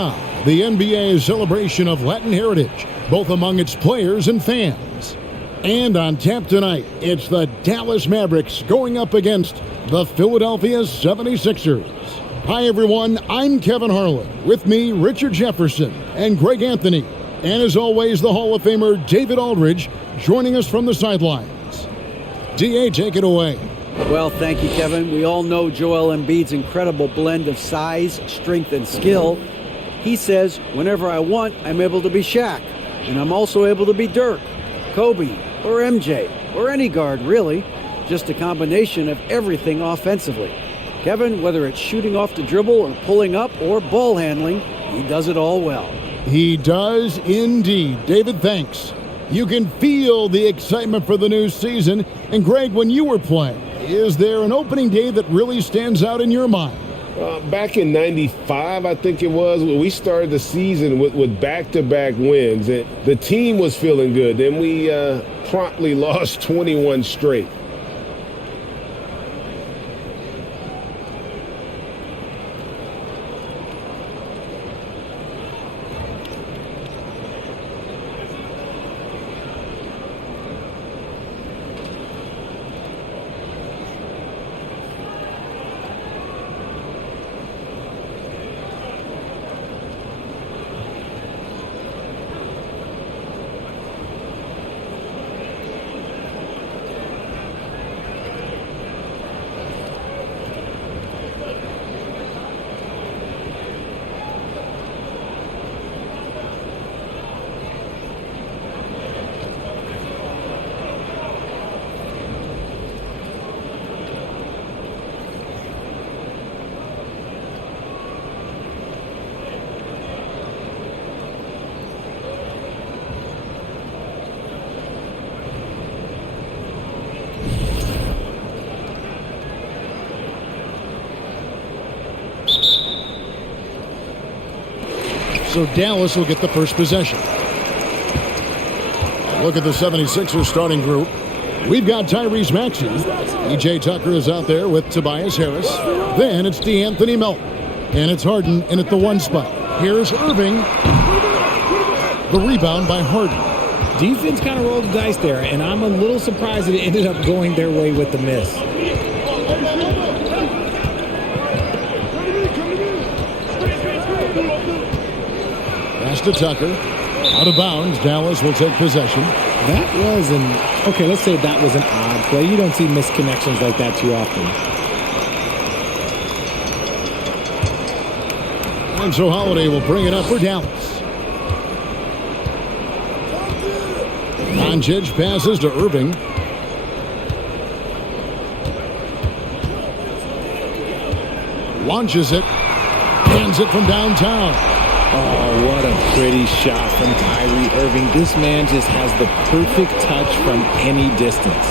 now, the NBA's celebration of Latin heritage, both among its players and fans. And on tap tonight, it's the Dallas Mavericks going up against the Philadelphia 76ers. Hi, everyone. I'm Kevin Harlan. With me, Richard Jefferson and Greg Anthony. And as always, the Hall of Famer David Aldridge joining us from the sidelines. D.A., take it away. Well, thank you, Kevin. We all know Joel Embiid's incredible blend of size, strength, and skill. He says, whenever I want, I'm able to be Shaq. And I'm also able to be Dirk, Kobe, or MJ, or any guard, really. Just a combination of everything offensively. Kevin, whether it's shooting off the dribble or pulling up or ball handling, he does it all well. He does indeed. David, thanks. You can feel the excitement for the new season. And Greg, when you were playing, is there an opening day that really stands out in your mind? Back in '95, I think it was, we started the season with back-to-back wins. The team was feeling good. Then we promptly lost 21 straight. So Dallas will get the first possession. Look at the 76ers starting group. We've got Tyrese Maxey. E.J. Tucker is out there with Tobias Harris. Then it's DeAnthony Melton. And it's Harden in at the one spot. Here's Irving. The rebound by Harden. Defense kind of rolled the dice there, and I'm a little surprised that it ended up going their way with the miss. Pass to Tucker. Out of bounds. Dallas will take possession. That was okay, let's say that was an odd play. You don't see misconnections like that too often. And so Holiday will bring it up for Dallas. Doncic passes to Irving. Launches it. Hands it from downtown. Oh, what a pretty shot from Kyrie Irving. This man just has the perfect touch from any distance.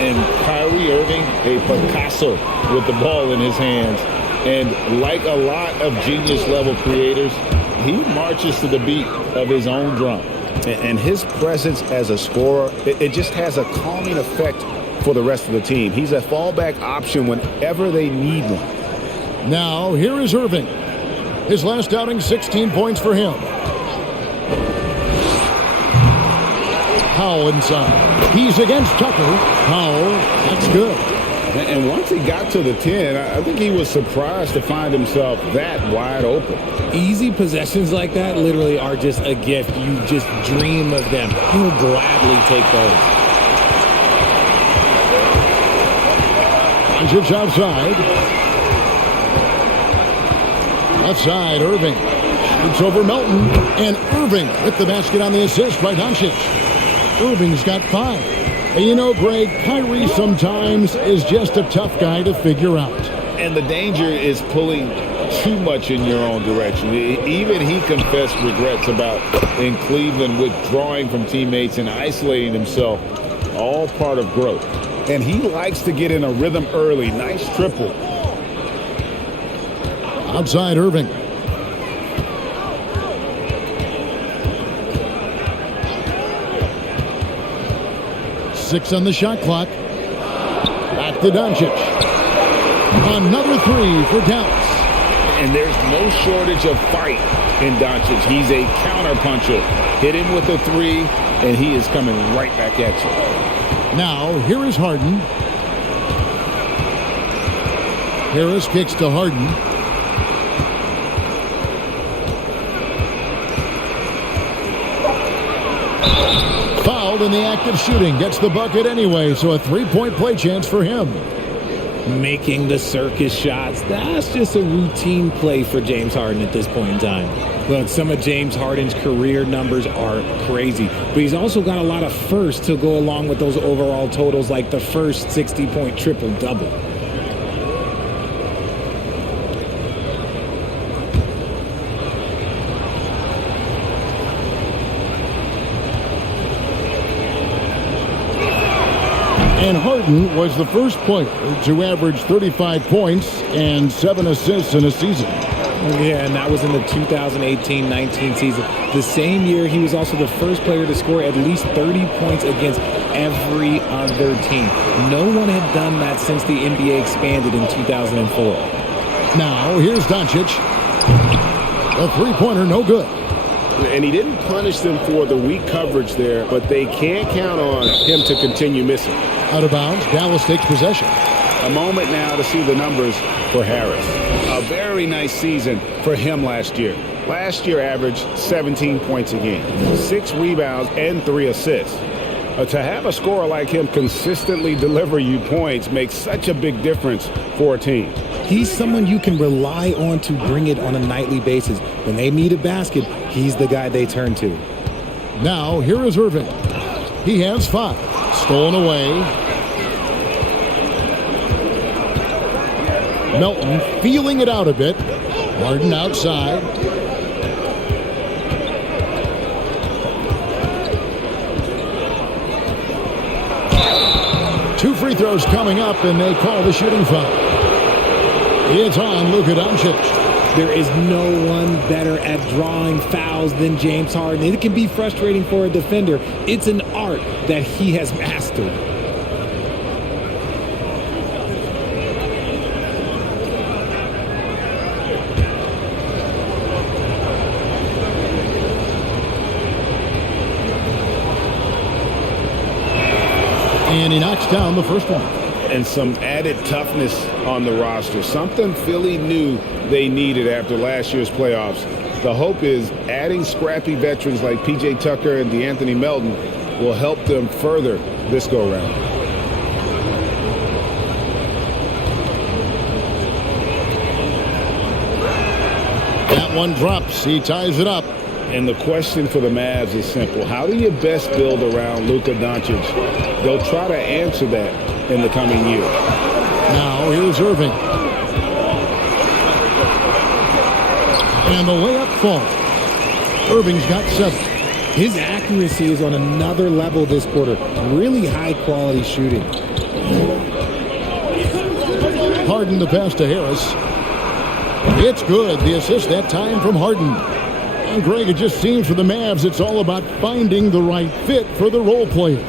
And Kyrie Irving, a Picasso with the ball in his hands. And like a lot of genius-level creators, he marches to the beat of his own drum. And his presence as a scorer, it just has a calming effect for the rest of the team. He's a fallback option whenever they need one. Now, here is Irving. His last outing, 16 points for him. Powell inside. He's against Tucker. Powell, that's good. And once he got to the 10, I think he was surprised to find himself that wide open. Easy possessions like that literally are just a gift. You just dream of them. You'll gladly take those. Doncic outside. Left side, Irving. Shoots over Melton. And Irving with the basket on the assist by Doncic. Irving's got 5. And you know, Greg, Kyrie sometimes is just a tough guy to figure out. And the danger is pulling too much in your own direction. Even he confessed regrets about in Cleveland withdrawing from teammates and isolating himself. All part of growth. And he likes to get in a rhythm early. Nice triple. Outside Irving. Six on the shot clock. Back to Doncic. Another 3 for Dallas. And there's no shortage of fight in Doncic. He's a counterpuncher. Hit him with a three, and he is coming right back at you. Now, here is Harden. Harris kicks to Harden. Fouled in the act of shooting. Gets the bucket anyway, so a three-point play chance for him. Making the circus shots. That's just a routine play for James Harden at this point in time. Look, some of James Harden's career numbers are crazy, but he's also got a lot of firsts to go along with those overall totals, like the first 60-point triple-double. And Harden was the first player to average 35 points and 7 assists in a season. Yeah, and that was in the 2018-19 season. The same year, he was also the first player to score at least 30 points against every other team. No one had done that since the NBA expanded in 2004. Now, here's Doncic. A three-pointer, no good. And he didn't punish them for the weak coverage there, but they can't count on him to continue missing. Out of bounds, Dallas takes possession. A moment now to see the numbers for Harris. A very nice season for him last year. Last year averaged 17 points a game, 6 rebounds, and 3 assists. To have a scorer like him consistently deliver you points makes such a big difference for a team. He's someone you can rely on to bring it on a nightly basis. When they need a basket, he's the guy they turn to. Now, here is Irving. He has 5. Stolen away. Melton feeling it out a bit. Harden outside. Two free throws coming up, and they call the shooting foul. It's on Luka Doncic. There is no one better at drawing fouls than James Harden. It can be frustrating for a defender. It's an art that he has mastered. And he knocks down the first one. And some added toughness on the roster. Something Philly knew they needed after last year's playoffs. The hope is adding scrappy veterans like P.J. Tucker and DeAnthony Melton will help them further this go-around. That one drops. He ties it up. And the question for the Mavs is simple. How do you best build around Luka Doncic? They'll try to answer that in the coming year. Now here's Irving. And the layup falls. Irving's got 7. His accuracy is on another level this quarter. Really high quality shooting. Harden the pass to Harris. It's good. The assist that time from Harden. And Greg, it just seems for the Mavs it's all about finding the right fit for the role players.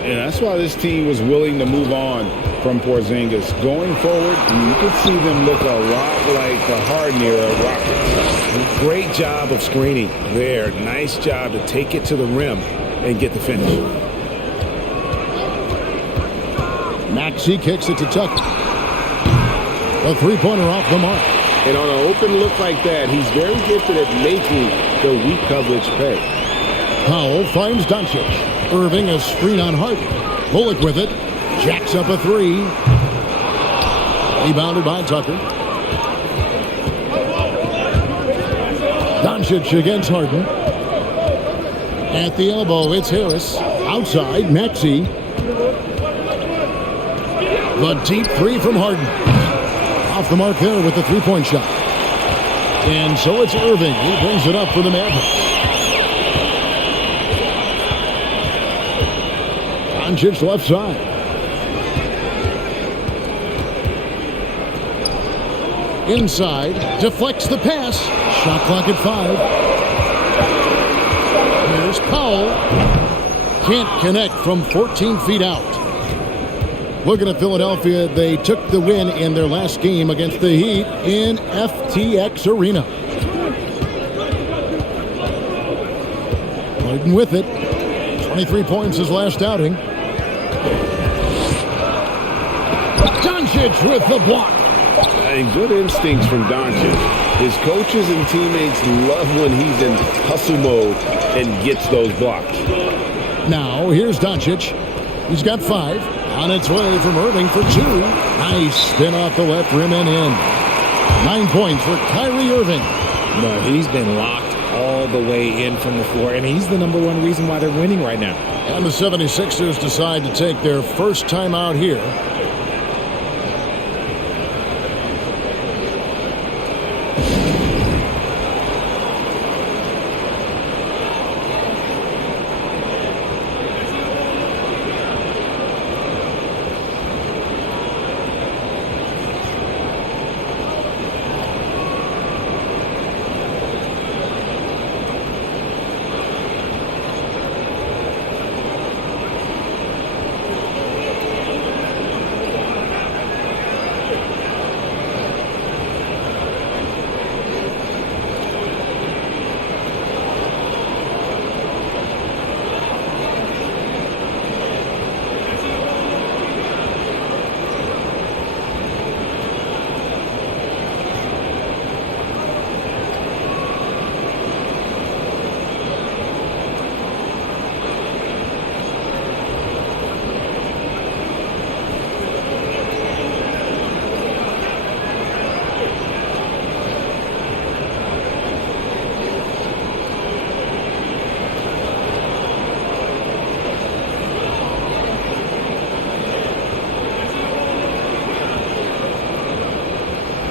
And that's why this team was willing to move on from Porzingis. Going forward, you can see them look a lot like the Harden era Rockets. Great job of screening there. Nice job to take it to the rim and get the finish. Maxey kicks it to Tucker. A three-pointer off the mark. And on an open look like that, he's very gifted at making the weak coverage pay. Powell finds Doncic. Irving a screen on Harden. Bullock with it. Jacks up a 3. Rebounded by Tucker. Doncic against Harden. At the elbow, it's Harris. Outside, Maxey. The deep 3 from Harden. Off the mark there with the three-point shot. And so it's Irving. He brings it up for the Mavericks. Doncic left side. Inside, deflects the pass. Shot clock at 5. Here's Powell. Can't connect from 14 feet out. Looking at Philadelphia, they took the win in their last game against the Heat in FTX Arena. Harden with it. 23 points his last outing. Doncic with the block. And good instincts from Doncic. His coaches and teammates love when he's in hustle mode and gets those blocks. Now, here's Doncic. He's got 5. On its way from Irving for 2. Nice spin off the left rim and in. 9 points for Kyrie Irving. No, he's been locked all the way in from the floor, and he's the number one reason why they're winning right now. And the 76ers decide to take their first time out here.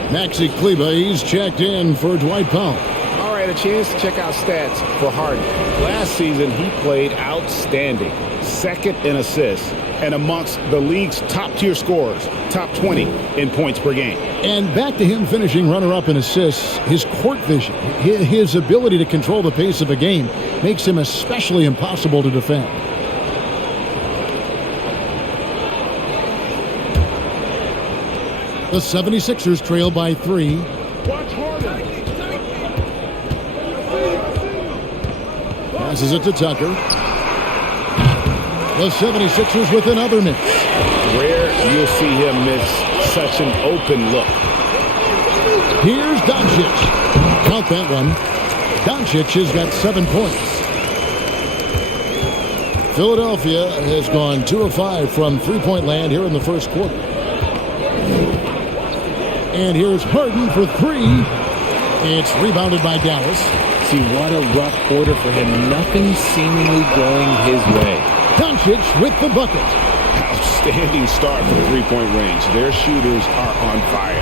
Maxi Kleba, he's checked in for Dwight Powell. All right, a chance to check out stats for Harden. Last season, he played outstanding. Second in assists and amongst the league's top-tier scorers, top 20 in points per game. And back to him finishing runner-up in assists, his court vision, his ability to control the pace of a game makes him especially impossible to defend. The 76ers trail by 3. Watch Harden. Passes it to Tucker. The 76ers with another miss. Rare you'll see him miss such an open look. Here's Doncic. Count that one. Doncic has got 7 points. Philadelphia has gone 2 of 5 from three-point land here in the first quarter. And here's Harden for 3. It's rebounded by Dallas. See, what a rough quarter for him. Nothing seemingly going his way. Doncic with the bucket. Outstanding start from three-point range. Their shooters are on fire.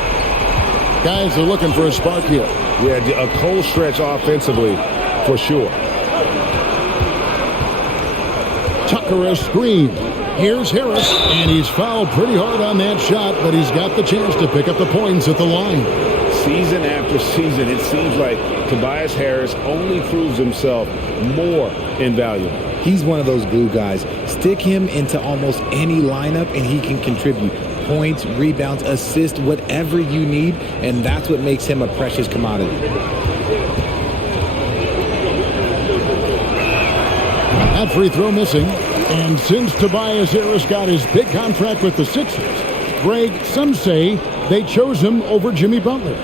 Guys are looking for a spark here. We had a cold stretch offensively, for sure. Tucker a screen. Here's Harris, and he's fouled pretty hard on that shot, but he's got the chance to pick up the points at the line. Season after season, it seems like Tobias Harris only proves himself more invaluable. He's one of those glue guys. Stick him into almost any lineup, and he can contribute points, rebounds, assists, whatever you need, and that's what makes him a precious commodity. That free throw missing. And since Tobias Harris got his big contract with the Sixers, Greg, some say they chose him over Jimmy Butler.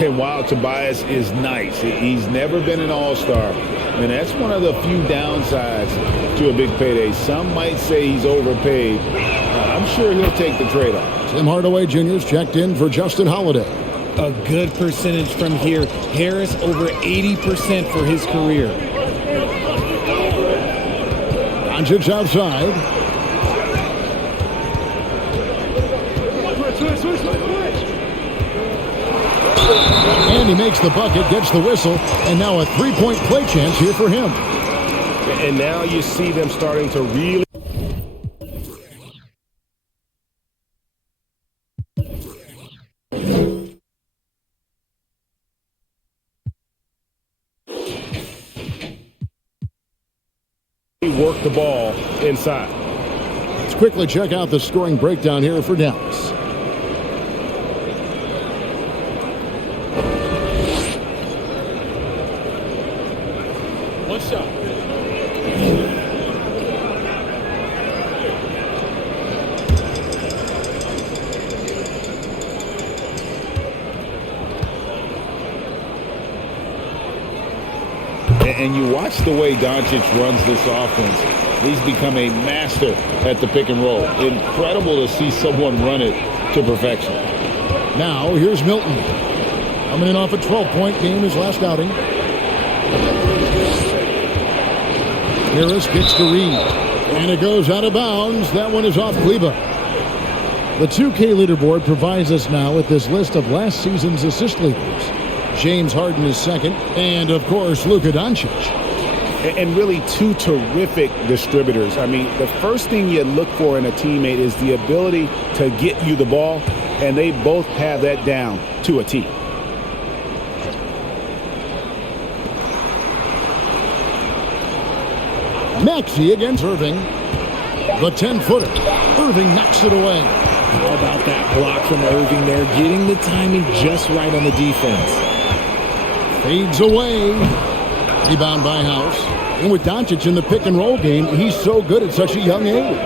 And while Tobias is nice, he's never been an all-star. And that's one of the few downsides to a big payday. Some might say he's overpaid. I'm sure he'll take the trade-off. Tim Hardaway Jr.'s checked in for Justin Holiday. A good percentage from here. Harris over 80% for his career. Doncic outside. And he makes the bucket, gets the whistle, and now a three-point play chance here for him. And now you see them starting to really work the ball inside. Let's quickly check out the scoring breakdown here for Dallas. And you watch the way Doncic runs this offense. He's become a master at the pick and roll. Incredible to see someone run it to perfection. Now, here's Milton. Coming in off a 12-point game his last outing. Harris gets the read. And it goes out of bounds. That one is off Kleba. The 2K leaderboard provides us now with this list of last season's assist leaders. James Harden is second, and of course, Luka Doncic. And really two terrific distributors. I mean, the first thing you look for in a teammate is the ability to get you the ball, and they both have that down to a T. Maxey against Irving. The 10-footer. Irving knocks it away. How about that block from Irving there, getting the timing just right on the defense. Fades away. Rebound by House. And with Doncic in the pick and roll game, he's so good at such a young age.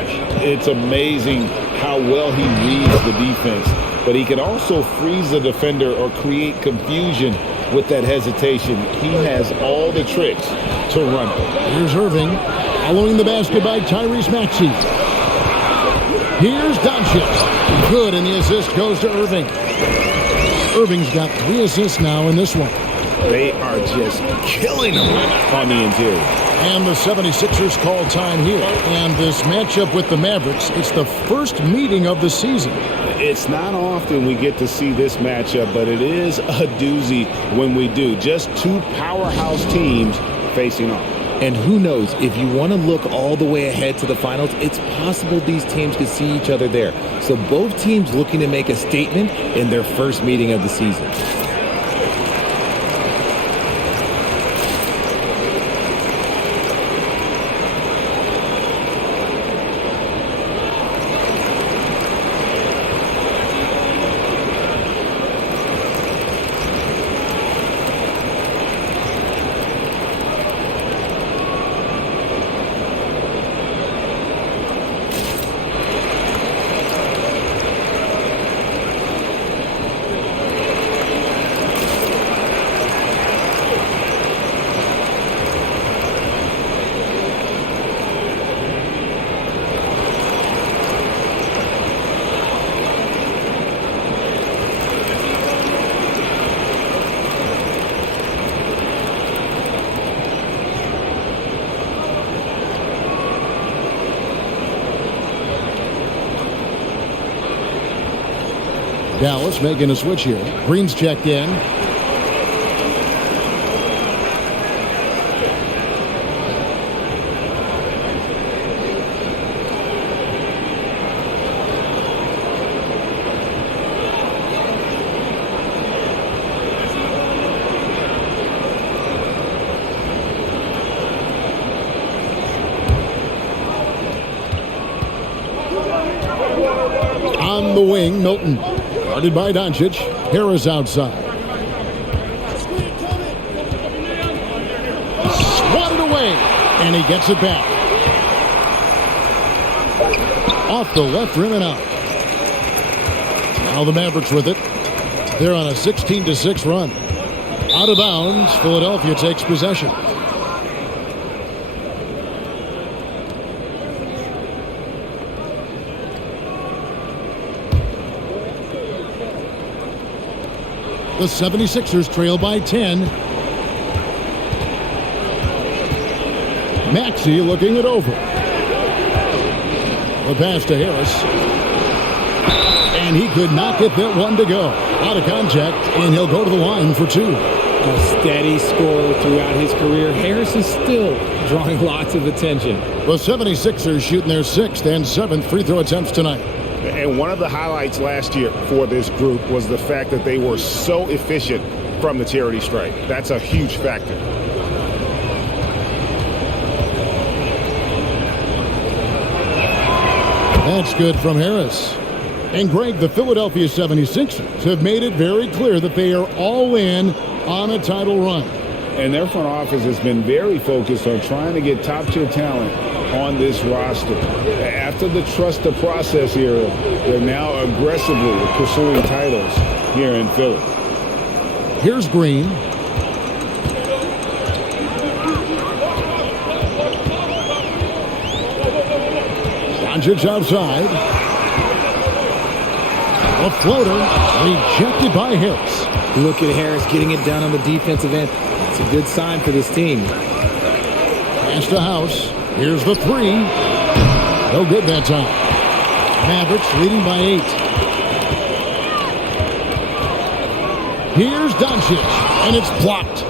It's amazing how well he reads the defense, but he can also freeze the defender or create confusion with that hesitation. He has all the tricks to run it. Here's Irving following the basket by Tyrese Maxey. Here's Doncic. Good, and the assist goes to Irving. Irving's got 3 assists now in this one. They are just killing them on the interior. And the 76ers call time here. And this matchup with the Mavericks, it's the first meeting of the season. It's not often we get to see this matchup, but it is a doozy when we do. Just two powerhouse teams facing off. And who knows, if you want to look all the way ahead to the finals, it's possible these teams could see each other there. So both teams looking to make a statement in their first meeting of the season. Dallas making a switch here. Green's checked in. On the wing, Milton. Guarded by Doncic. Harris outside. Swatted away. And he gets it back. Off the left rim and out. Now the Mavericks with it. They're on a 16-6 run. Out of bounds. Philadelphia takes possession. The 76ers trail by 10. Maxey looking it over. The pass to Harris. And he could not get that one to go. Out of contact, and he'll go to the line for 2. A steady scorer throughout his career. Harris is still drawing lots of attention. The 76ers shooting their 6th and 7th free throw attempts tonight. And one of the highlights last year for this group was the fact that they were so efficient from the charity stripe. That's a huge factor. That's good from Harris. And Greg, the Philadelphia 76ers have made it very clear that they are all in on a title run. And their front office has been very focused on trying to get top-tier talent on this roster. After the trust the process era, they're now aggressively pursuing titles here in Philly. Here's Green. Doncic outside. A floater rejected by Harris. Look at Harris getting it done on the defensive end. It's a good sign for this team. Pass to House. Here's the three. No good that time. Mavericks leading by 8. Here's Doncic, and it's blocked.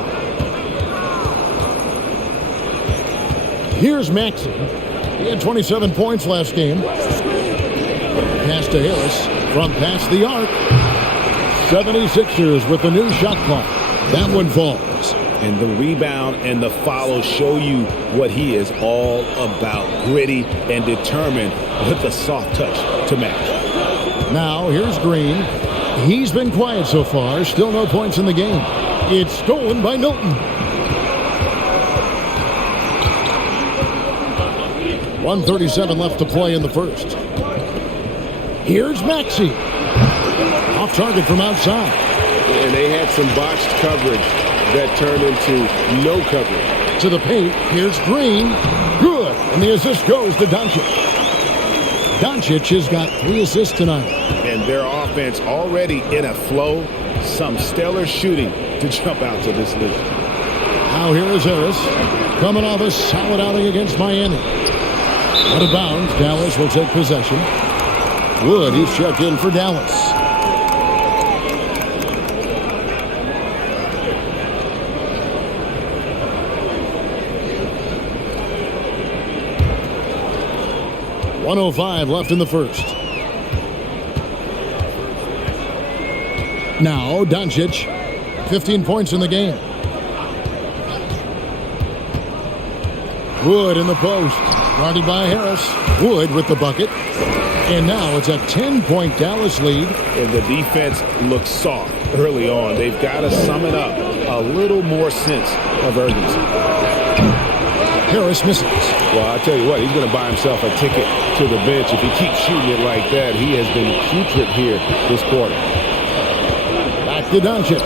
Here's Maxey. He had 27 points last game. Pass to Harris from past the arc. 76ers with the new shot clock. That one falls. And the rebound and the follow show you what he is all about. Gritty and determined with a soft touch to match. Now here's Green. He's been quiet so far. Still no points in the game. It's stolen by Milton. 1:37 left to play in the first. Here's Maxey. Off target from outside. And they had some botched coverage that turned into no coverage. To the paint. Here's Green. Good. And the assist goes to Doncic. Doncic has got 3 assists tonight. And their offense already in a flow. Some stellar shooting to jump out to this lead. Now here is Harris. Coming off a solid outing against Miami. Out of bounds. Dallas will take possession. Wood, he's checked in for Dallas. .105 left in the first. Now Doncic, 15 points in the game. Wood in the post, guarded by Harris. Wood with the bucket. And now it's a 10-point Dallas lead. And the defense looks soft early on. They've got to sum it up. A little more sense of urgency. Harris misses. Well, I'll tell you what, he's going to buy himself a ticket to the bench. If he keeps shooting it like that, he has been putrid here this quarter. Back to Doncic.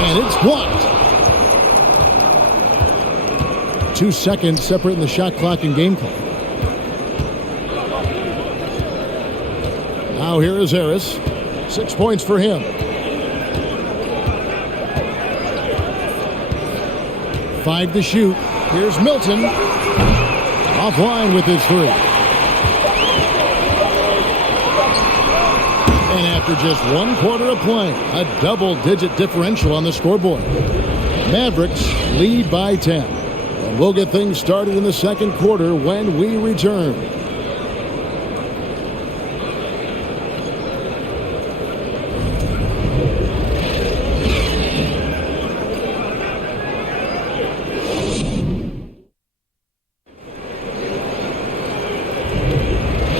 And it's blocked. 2 seconds separating the shot clock and game clock. Now here is Harris. 6 points for him. 5 to shoot. Here's Milton. Offline with his 3. And after just 1 quarter of play, a double-digit differential on the scoreboard. Mavericks lead by 10. And we'll get things started in the second quarter when we return.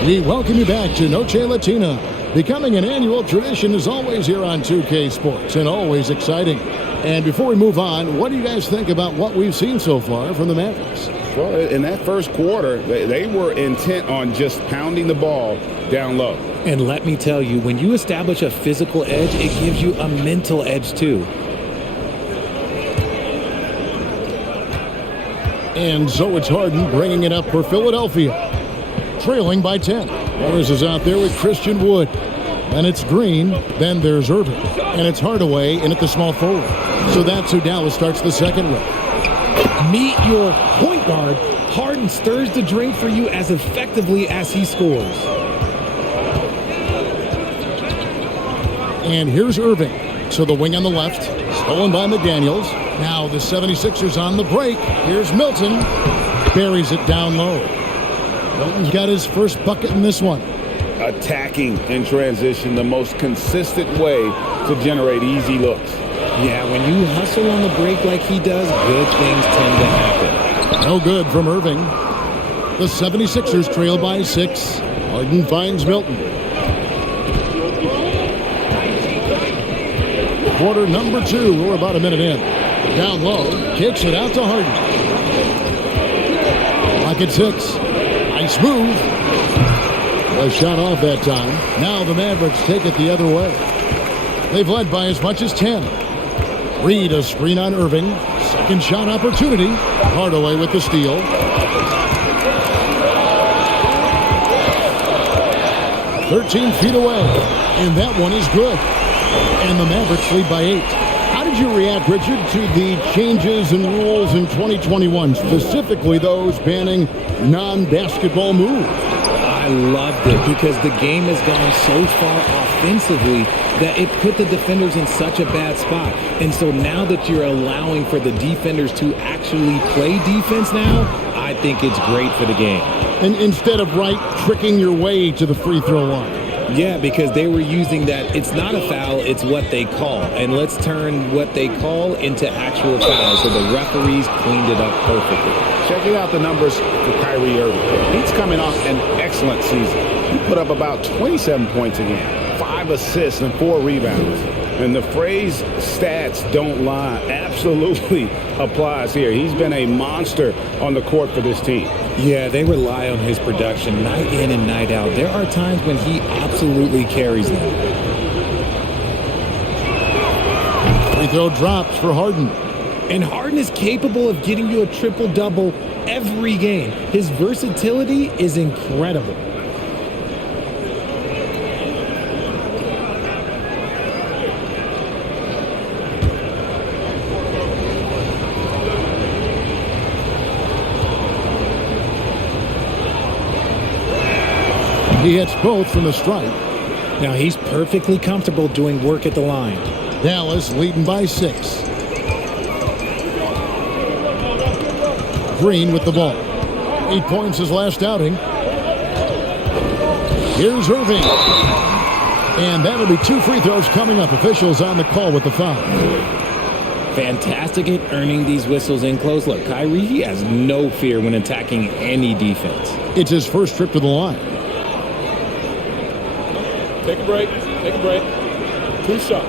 We welcome you back to Noche Latina. Becoming an annual tradition is always here on 2K Sports and always exciting. And before we move on, what do you guys think about what we've seen so far from the Mavericks? Well, in that first quarter, they were intent on just pounding the ball down low. And let me tell you, when you establish a physical edge, it gives you a mental edge too. And so it's Harden bringing it up for Philadelphia. Trailing by 10. Morris is out there with Christian Wood. And it's Green. Then there's Irving. And it's Hardaway in at the small forward. So that's who Dallas starts the second with. Meet your point guard. Harden stirs the drink for you as effectively as he scores. And here's Irving. So the wing on the left. Stolen by McDaniels. Now the 76ers on the break. Here's Milton. Buries it down low. Milton's got his first bucket in this one. Attacking in transition, the most consistent way to generate easy looks. Yeah, when you hustle on the break like he does, good things tend to happen. No good from Irving. The 76ers trail by 6. Harden finds Milton. quarter number 2. We're about a minute in. Down low, kicks it out to Harden. Clock at 6. Nice move. A shot off that time. Now the Mavericks take it the other way. They've led by as much as 10. Reed a screen on Irving. Second shot opportunity. Hardaway with the steal. "13 feet away, and that one is good." And the Mavericks lead by 8. How did you react, Richard, to the changes in rules in 2021, specifically those banning non-basketball moves? I loved it because the game has gone so far offensively that it put the defenders in such a bad spot. And so now that you're allowing for the defenders to actually play defense now, I think it's great for the game. And instead of tricking your way to the free throw line. Yeah, because they were using that it's not a foul, it's what they call. And let's turn what they call into actual fouls. So the referees cleaned it up perfectly. Checking out the numbers for Kyrie Irving. He's coming off an excellent season. He put up about 27 points a game, 5 assists and 4 rebounds. And the phrase "stats don't lie" absolutely applies here. He's been a monster on the court for this team. Yeah, they rely on his production night in and night out. There are times when he absolutely carries them. Free throw drops for Harden. And Harden is capable of getting you a triple-double every game. His versatility is incredible. He hits both from the stripe. Now he's perfectly comfortable doing work at the line. Dallas leading by 6. Green with the ball. 8 points his last outing. Here's Irving. And that'll be 2 free throws coming up. Officials on the call with the foul. Fantastic at earning these whistles in close. Look, Kyrie, he has no fear when attacking any defense. It's his first trip to the line. Take a break. Take a break. 2 shots.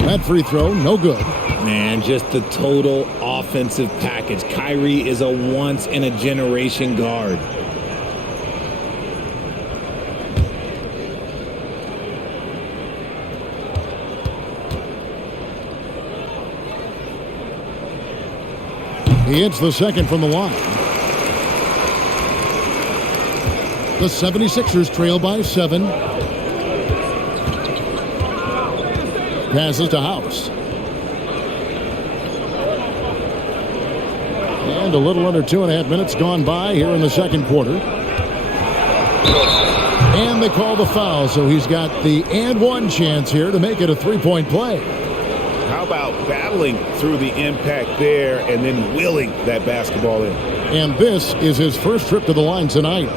That free throw, no good. Man, just the total offensive package. Kyrie is a once-in-a-generation guard. He hits the second from the line. The 76ers trail by 7. Passes to House. And a little under 2.5 minutes gone by here in the second quarter. And they call the foul, so he's got the and one chance here to make it a 3-point play. How about battling through the impact there and then willing that basketball in? And this is his first trip to the line tonight.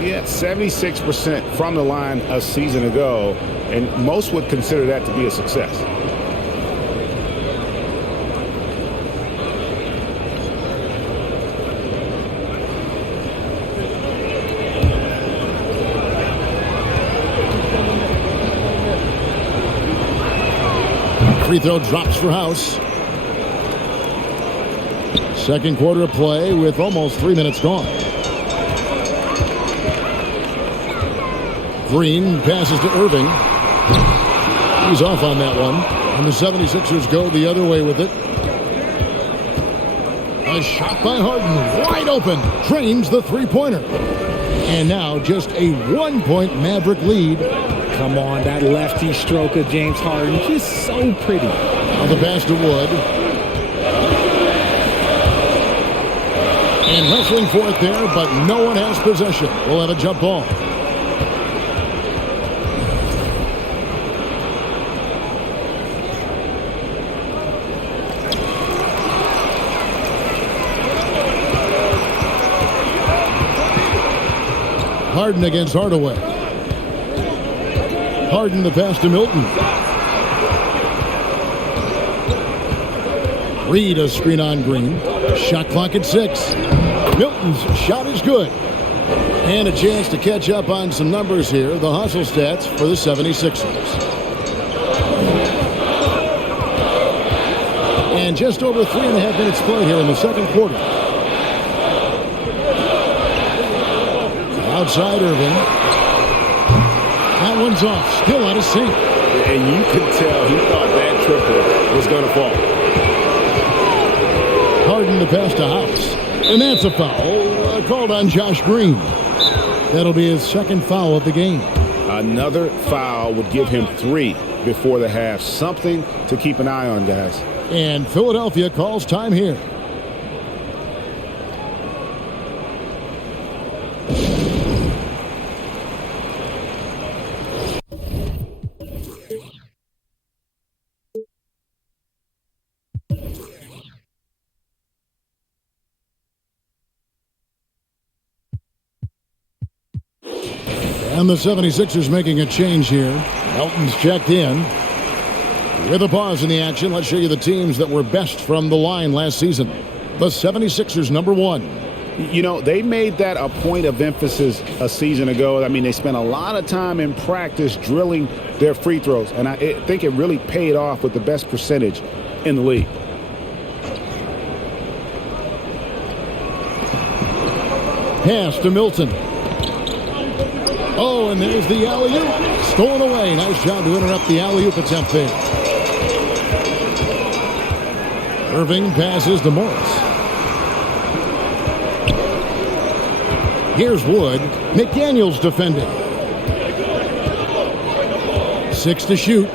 Yeah, 76% from the line a season ago, and most would consider that to be a success. Free throw drops for House. Second quarter of play with almost 3 minutes gone. Green passes to Irving. He's off on that one. And the 76ers go the other way with it. A shot by Harden. Wide open. Trains the three-pointer. And now just a 1-point Maverick lead. Come on, that lefty stroke of James Harden, just so pretty. On the pass to Wood. And wrestling for it there, but no one has possession. We'll have a jump ball. Harden against Hardaway. Harden the pass to Milton. Reed a screen on Green. Shot clock at 6. Milton's shot is good. And a chance to catch up on some numbers here. The hustle stats for the 76ers. And just over 3.5 minutes played here in the second quarter. Outside Irving. That one's off. Still out of sync. And you could tell he thought that triple was going to fall. Harden to pass to House. And that's a foul called on Josh Green. That'll be his second foul of the game. Another foul would give him 3 before the half. Something to keep an eye on, guys. And Philadelphia calls time here. And the 76ers making a change here. Melton's checked in. With a pause in the action, let's show you the teams that were best from the line last season. The 76ers, number 1. You know, they made that a point of emphasis a season ago. I mean, they spent a lot of time in practice drilling their free throws, and I think it really paid off with the best percentage in the league. Pass to Milton. Oh, and there's the alley-oop. Stolen away. Nice job to interrupt the alley-oop attempt there. Irving passes to Morris. Here's Wood. McDaniels defending. 6 to shoot.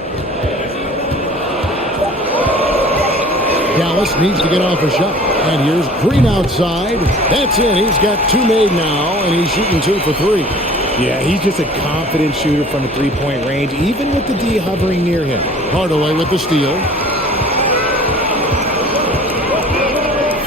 Dallas needs to get off a shot. And here's Green outside. That's it. He's got 2 made now, and he's shooting 2 for 3. Yeah, he's just a confident shooter from the three-point range, even with the D hovering near him. Hardaway with the steal.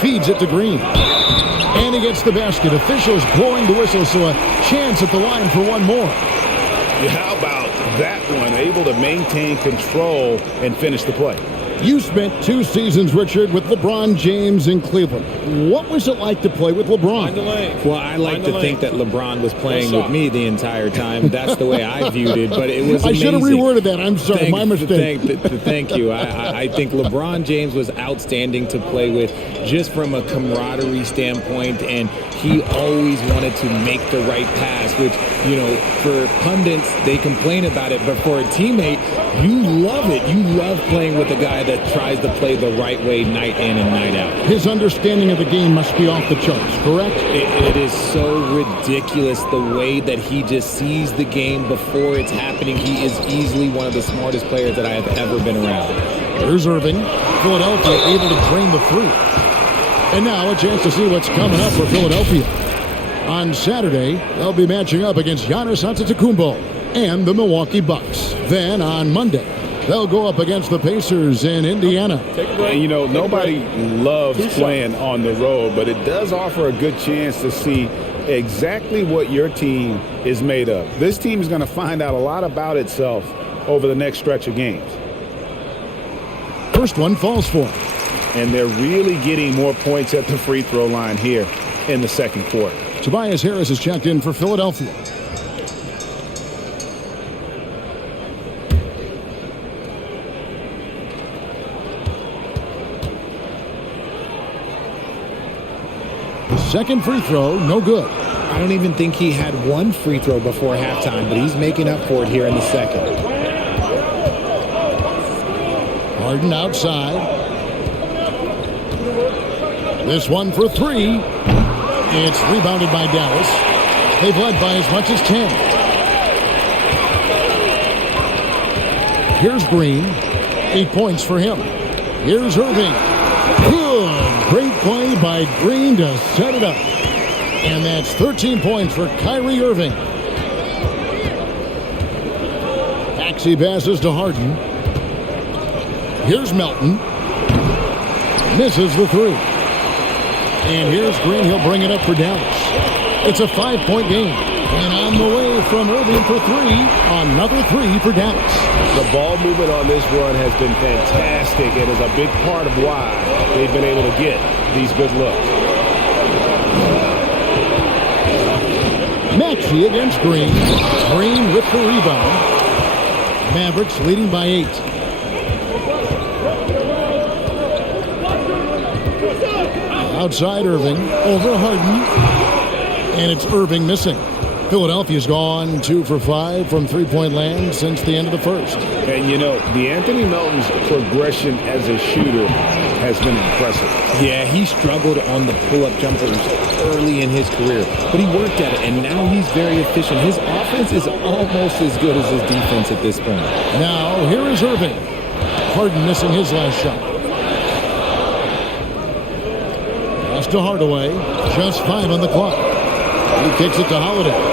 Feeds it to Green. And he gets the basket. Officials blowing the whistle, so a chance at the line for one more. How about that one? Able to maintain control and finish the play. You spent 2 seasons, Richard, with LeBron James in Cleveland. What was it like to play with LeBron? Well, I like to think that LeBron was playing with me the entire time. That's the way I viewed it, but it was amazing. I should have reworded that. I'm sorry, my mistake. Thank you. I think LeBron James was outstanding to play with just from a camaraderie standpoint, and he always wanted to make the right pass, which, you know, for pundits, they complain about it, but for a teammate, you love it. You love playing with a guy that tries to play the right way night in and night out. His understanding of the game must be off the charts, correct? It is so ridiculous the way that he just sees the game before it's happening. He is easily one of the smartest players that I have ever been around. Here's Irving. Philadelphia able to drain the 3. And now a chance to see what's coming up for Philadelphia. On Saturday, they'll be matching up against Giannis Antetokounmpo and the Milwaukee Bucks. Then on Monday, they'll go up against the Pacers in Indiana. And, you know, nobody loves playing on the road, but it does offer a good chance to see exactly what your team is made of. This team is going to find out a lot about itself over the next stretch of games. First one falls for him. And they're really getting more points at the free throw line here in the second quarter. Tobias Harris is checked in for Philadelphia. Second free throw, no good. I don't even think he had one free throw before halftime, but he's making up for it here in the second. Harden outside. This one for 3. It's rebounded by Dallas. They've led by as much as 10. Here's Green. 8 points for him. Here's Irving. Good. Great play by Green to set it up. And that's 13 points for Kyrie Irving. Maxey passes to Harden. Here's Melton. Misses the 3. And here's Green. He'll bring it up for Dallas. It's a 5-point game. And on the way from Irving for 3. Another 3 for Dallas. The ball movement on this run has been fantastic and is a big part of why they've been able to get these good looks. Maxey against Green. Green with the rebound. Mavericks leading by 8. Outside Irving. Over Harden. And it's Irving missing. Philadelphia's gone 2 for 5 from three-point land since the end of the first. And, you know, D'Anthony Melton's progression as a shooter has been impressive. Yeah, he struggled on the pull-up jumpers early in his career, but he worked at it, and now he's very efficient. His offense is almost as good as his defense at this point. Now, here is Irving. Harden missing his last shot. Pass to Hardaway. Just 5 on the clock. He kicks it to Holiday.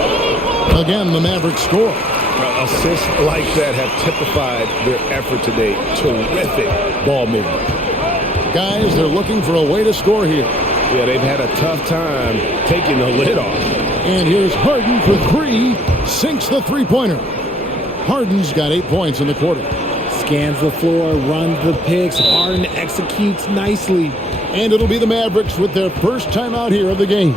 Again, the Mavericks score. Assists like that have typified their effort today. Terrific ball movement. Guys, they're looking for a way to score here. Yeah, they've had a tough time taking the lid off. And here's Harden for 3. Sinks the three-pointer. Harden's got 8 points in the quarter. Scans the floor, runs the picks. Harden executes nicely. And it'll be the Mavericks with their first time out here of the game.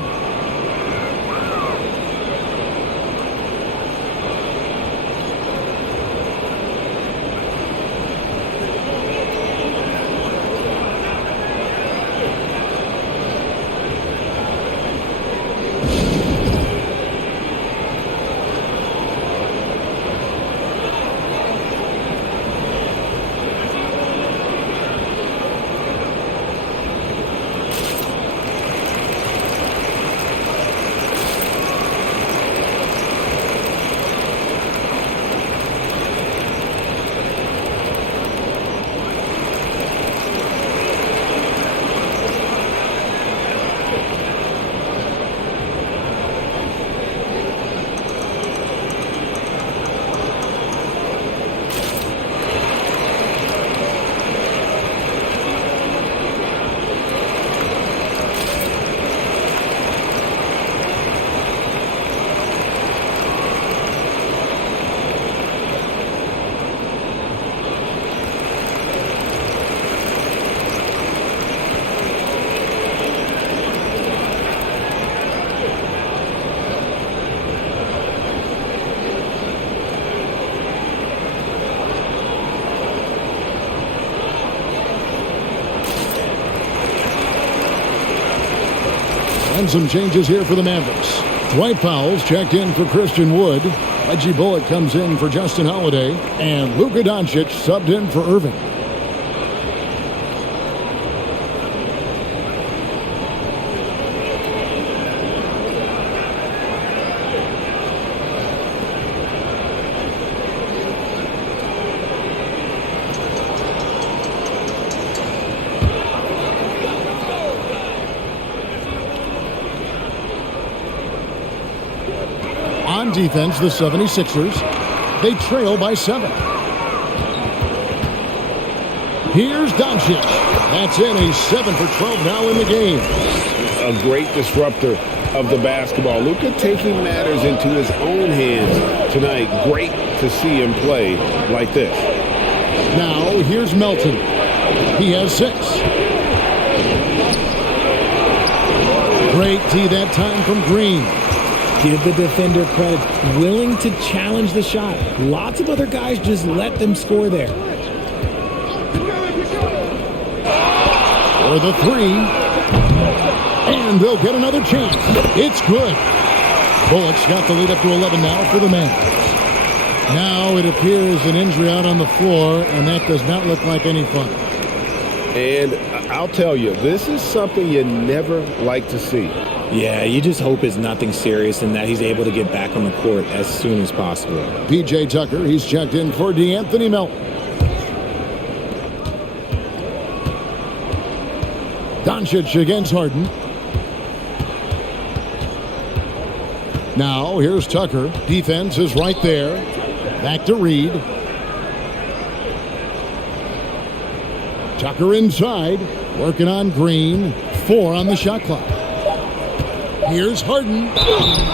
And some changes here for the Mavericks. Dwight Powell's checked in for Christian Wood. Reggie Bullock comes in for Justin Holiday. And Luka Doncic subbed in for Irving. On defense, the 76ers, they trail by 7. Here's Doncic. That's in. He's 7 for 12 now in the game. A great disruptor of the basketball. Luka taking matters into his own hands tonight. Great to see him play like this. Now, here's Melton. He has 6. Great D that time from Green. Give the defender credit. Willing to challenge the shot. Lots of other guys just let them score there. For the 3. And they'll get another chance. It's good. Bullock's got the lead up to 11 now for the Mavericks. Now it appears an injury out on the floor, and that does not look like any fun. And I'll tell you, this is something you never like to see. Yeah, you just hope it's nothing serious and that he's able to get back on the court as soon as possible. P.J. Tucker, he's checked in for D'Anthony Melton. Doncic against Harden. Now, here's Tucker. Defense is right there. Back to Reed. Tucker inside. Working on Green. 4 on the shot clock. Here's Harden.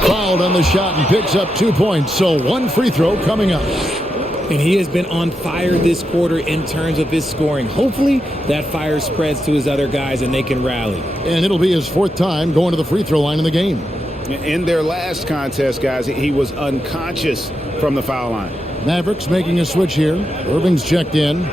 Fouled on the shot and picks up 2 points. So 1 free throw coming up. And he has been on fire this quarter in terms of his scoring. Hopefully, that fire spreads to his other guys and they can rally. And it'll be his 4th time going to the free throw line in the game. In their last contest, guys, he was unconscious from the foul line. Mavericks making a switch here. Irving's checked in.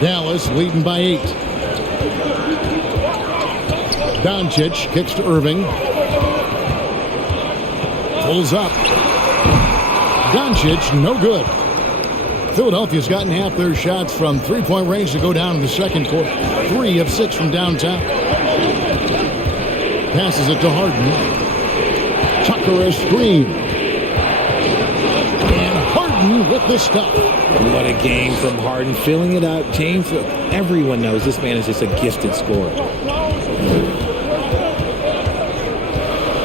Dallas leading by 8. Doncic kicks to Irving. Pulls up. Doncic, no good. Philadelphia's gotten half their shots from three-point range to go down in the second quarter. 3 of 6 from downtown. Passes it to Harden. Tucker a screen. And Harden with the stuff. What a game from Harden, filling it up. James, look, everyone knows this man is just a gifted scorer.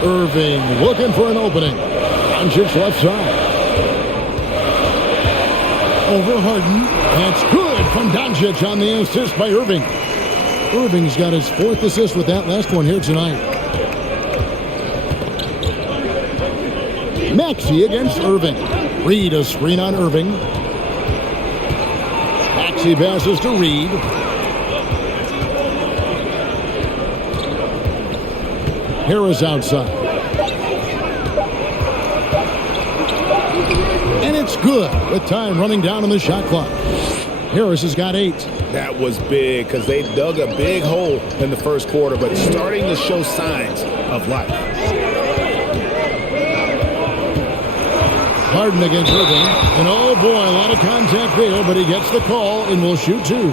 Irving looking for an opening. Doncic left side. Over Harden. That's good from Doncic on the assist by Irving. Irving's got his 4th assist with that last one here tonight. Maxey against Irving. Reed a screen on Irving. Maxey passes to Reed. Harris outside. And it's good with time running down on the shot clock. Harris has got 8. That was big because they dug a big hole in the first quarter, but starting to show signs of life. Harden against Irving. And oh boy, a lot of contact there, but he gets the call and will shoot 2.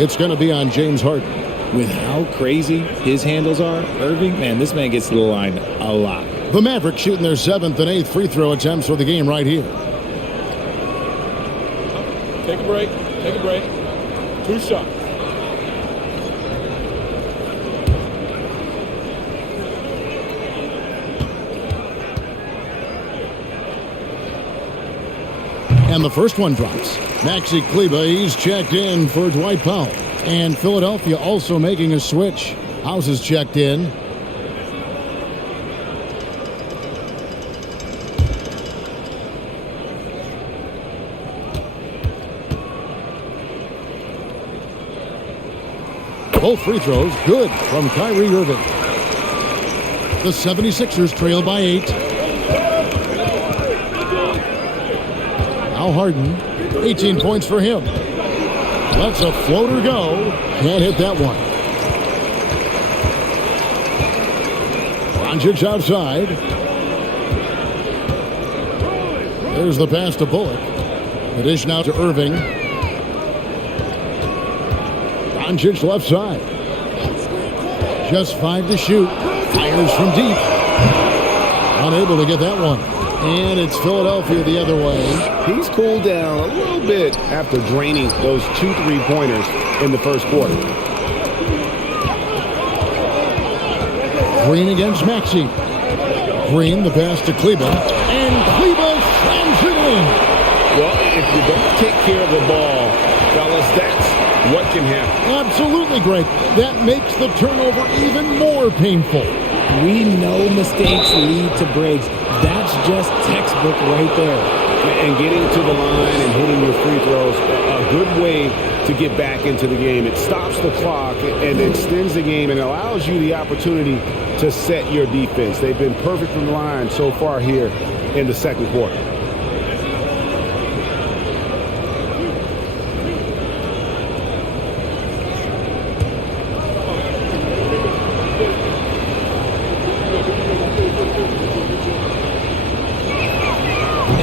It's going to be on James Harden. With how crazy his handles are, Irving, man, this man gets to the line a lot. The Mavericks shooting their 7th and 8th free throw attempts for the game right here. Take a break. Take a break. 2 shots. And the first one drops. Maxi Kleber, he's checked in for Dwight Powell. And Philadelphia also making a switch. House is checked in. Both free throws good from Kyrie Irving. The 76ers trail by 8. Now Harden, 18 points for him. Lets a floater go. Can't hit that one. Doncic outside. There's the pass to Bullock. The dish now to Irving. Doncic left side. Just 5 to shoot. Fires from deep. Unable to get that one. And it's Philadelphia the other way. He's cooled down a little bit after draining those 2 3-pointers in the first quarter. Green against Maxey. Green, the pass to Kleber. And Kleber slams it in. Well, if you don't take care of the ball, fellas, that's what can happen. Absolutely great. That makes the turnover even more painful. We know mistakes lead to breaks. That's just textbook right there. And getting to the line and hitting your free throws, a good way to get back into the game. It stops the clock and extends the game and allows you the opportunity to set your defense. They've been perfect from the line so far here in the second quarter.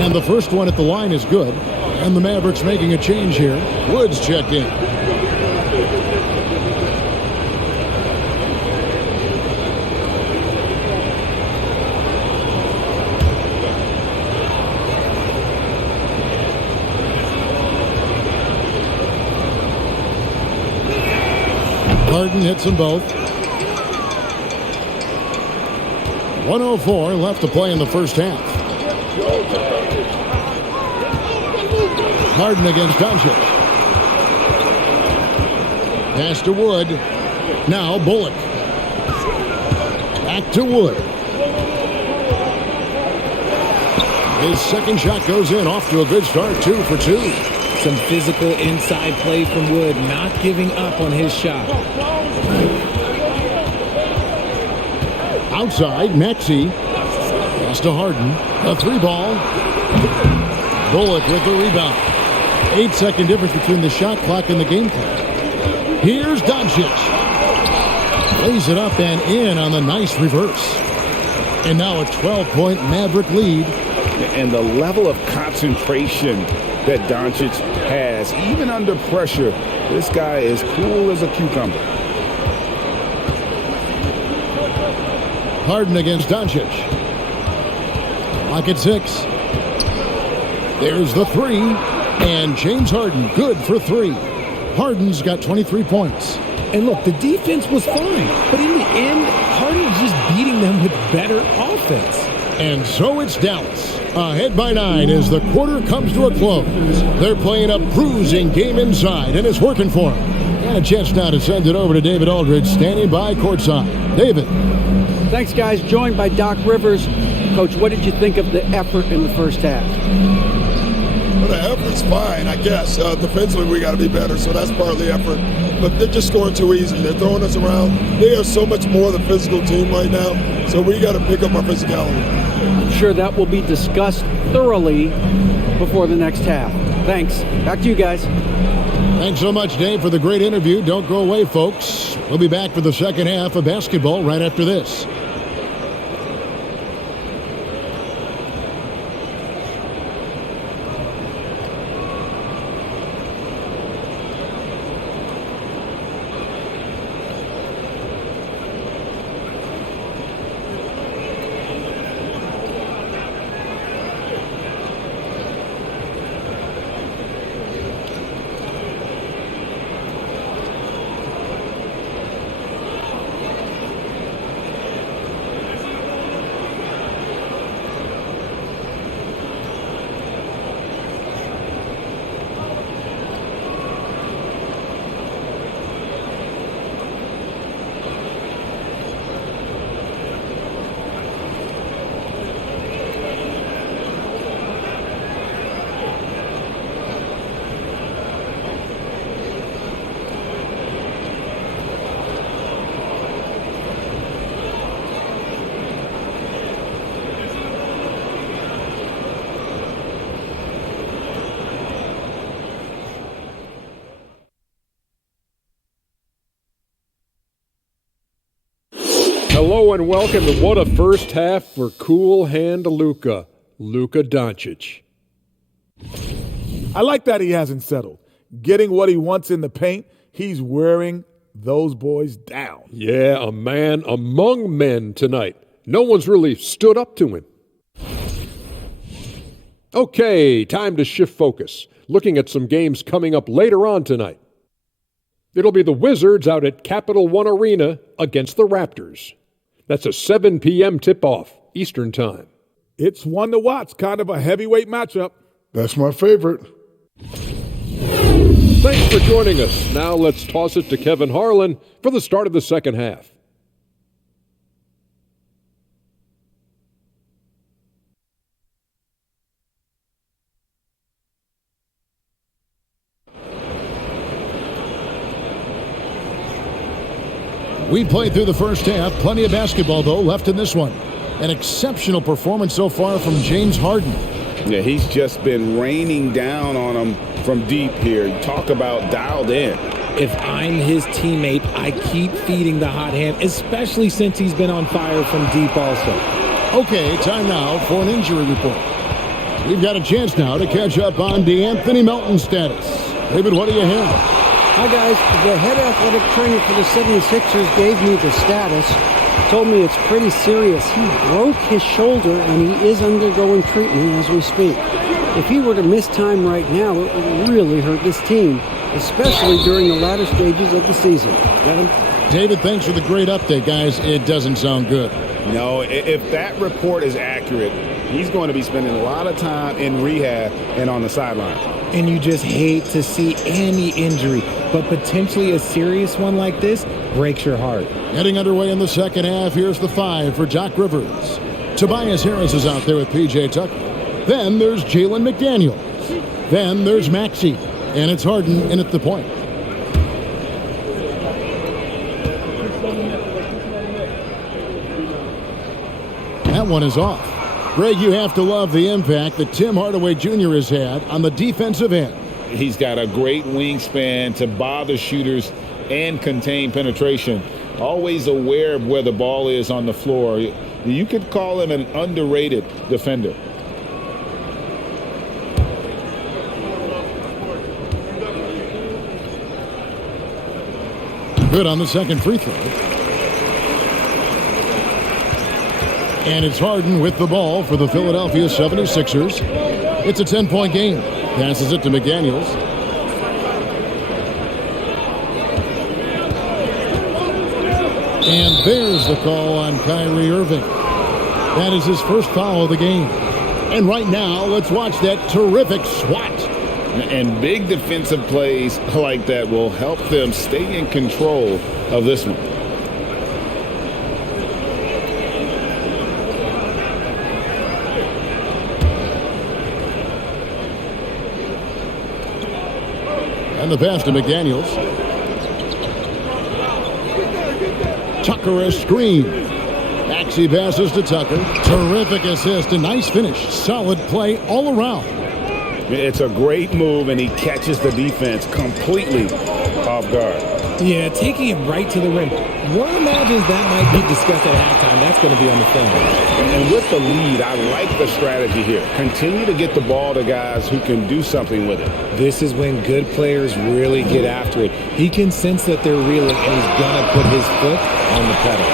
And the first one at the line is good. And the Mavericks making a change here. Woods checked in. Harden hits them both. 1:04 left to play in the first half. Harden against Doncic. Pass to Wood. Now Bullock. Back to Wood. His second shot goes in, off to a good start, 2 for 2. Some physical inside play from Wood, not giving up on his shot. Outside, Maxey. Pass to Harden. A 3-ball. Bullock with the rebound. 8-second difference between the shot clock and the game clock. Here's Doncic. Lays it up and in on the nice reverse. And now a 12-point Maverick lead. And the level of concentration that Doncic has, even under pressure, this guy is cool as a cucumber. Harden against Doncic. Clock at 6. There's the 3. And James Harden, good for 3. Harden's got 23 points. And look, the defense was fine. But in the end, Harden was just beating them with better offense. And so it's Dallas, ahead by 9 as the quarter comes to a close. They're playing a bruising game inside, and it's working for them. And a chance now to send it over to David Aldridge, standing by courtside. David. Thanks, guys. Joined by Doc Rivers. Coach, what did you think of the effort in the first half? Well, the effort's fine, I guess. Defensively, we got to be better, so that's part of the effort. But they're just scoring too easy. They're throwing us around. They are so much more the physical team right now, so we got to pick up our physicality. I'm sure that will be discussed thoroughly before the next half. Thanks. Back to you guys. Thanks so much, Dave, for the great interview. Don't go away, folks. We'll be back for the second half of basketball right after this. Hello and welcome to what a first half for Cool Hand Luka Doncic. I like that he hasn't settled. Getting what he wants in the paint, he's wearing those boys down. Yeah, a man among men tonight. No one's really stood up to him. Okay, time to shift focus. Looking at some games coming up later on tonight. It'll be the Wizards out at Capital One Arena against the Raptors. That's a 7 p.m. tip-off, Eastern Time. It's one to watch, kind of a heavyweight matchup. That's my favorite. Thanks for joining us. Now let's toss it to Kevin Harlan for the start of the second half. We played through the first half. Plenty of basketball, though, left in this one. An exceptional performance so far from James Harden. Yeah, he's just been raining down on him from deep here. Talk about dialed in. If I'm his teammate, I keep feeding the hot hand, especially since he's been on fire from deep also. Okay, time now for an injury report. We've got a chance now to catch up on DeAnthony Melton's status. David, what do you have? Hi, guys. The head athletic trainer for the 76ers gave me the status. Told me it's pretty serious. He broke his shoulder, and he is undergoing treatment as we speak. If he were to miss time right now, it would really hurt this team. especially during the latter stages of the season. Kevin? David, thanks for the great update, guys. It doesn't sound good. No, if that report is accurate, he's going to be spending a lot of time in rehab and on the sideline. And you just hate to see any injury, but potentially a serious one like this breaks your heart. Getting underway in the second half, here's the 5 for Doc Rivers. Tobias Harris is out there with P.J. Tucker. Then there's Jalen McDaniels. Then there's Maxey. And it's Harden in at the point. That one is off. Greg, you have to love the impact that Tim Hardaway Jr. has had on the defensive end. He's got a great wingspan to bother shooters and contain penetration. Always aware of where the ball is on the floor. You could call him an underrated defender. Good on the second free throw. And it's Harden with the ball for the Philadelphia 76ers. It's a 10-point game. Passes it to McDaniels. And there's the call on Kyrie Irving. That is his first foul of the game. And right now, let's watch that terrific swat. And big defensive plays like that will help them stay in control of this one. And the pass to McDaniels. Tucker a screen. Maxey passes to Tucker. Terrific assist. A nice finish. Solid play all around. It's a great move, and he catches the defense completely off guard. Yeah, taking it right to the rim. One imagines that might be discussed at halftime. That's going to be on the film. And with the lead, I like the strategy here. Continue to get the ball to guys who can do something with it. This is when good players really get after it. He can sense that they're reeling, and he's going to put his foot on the pedal.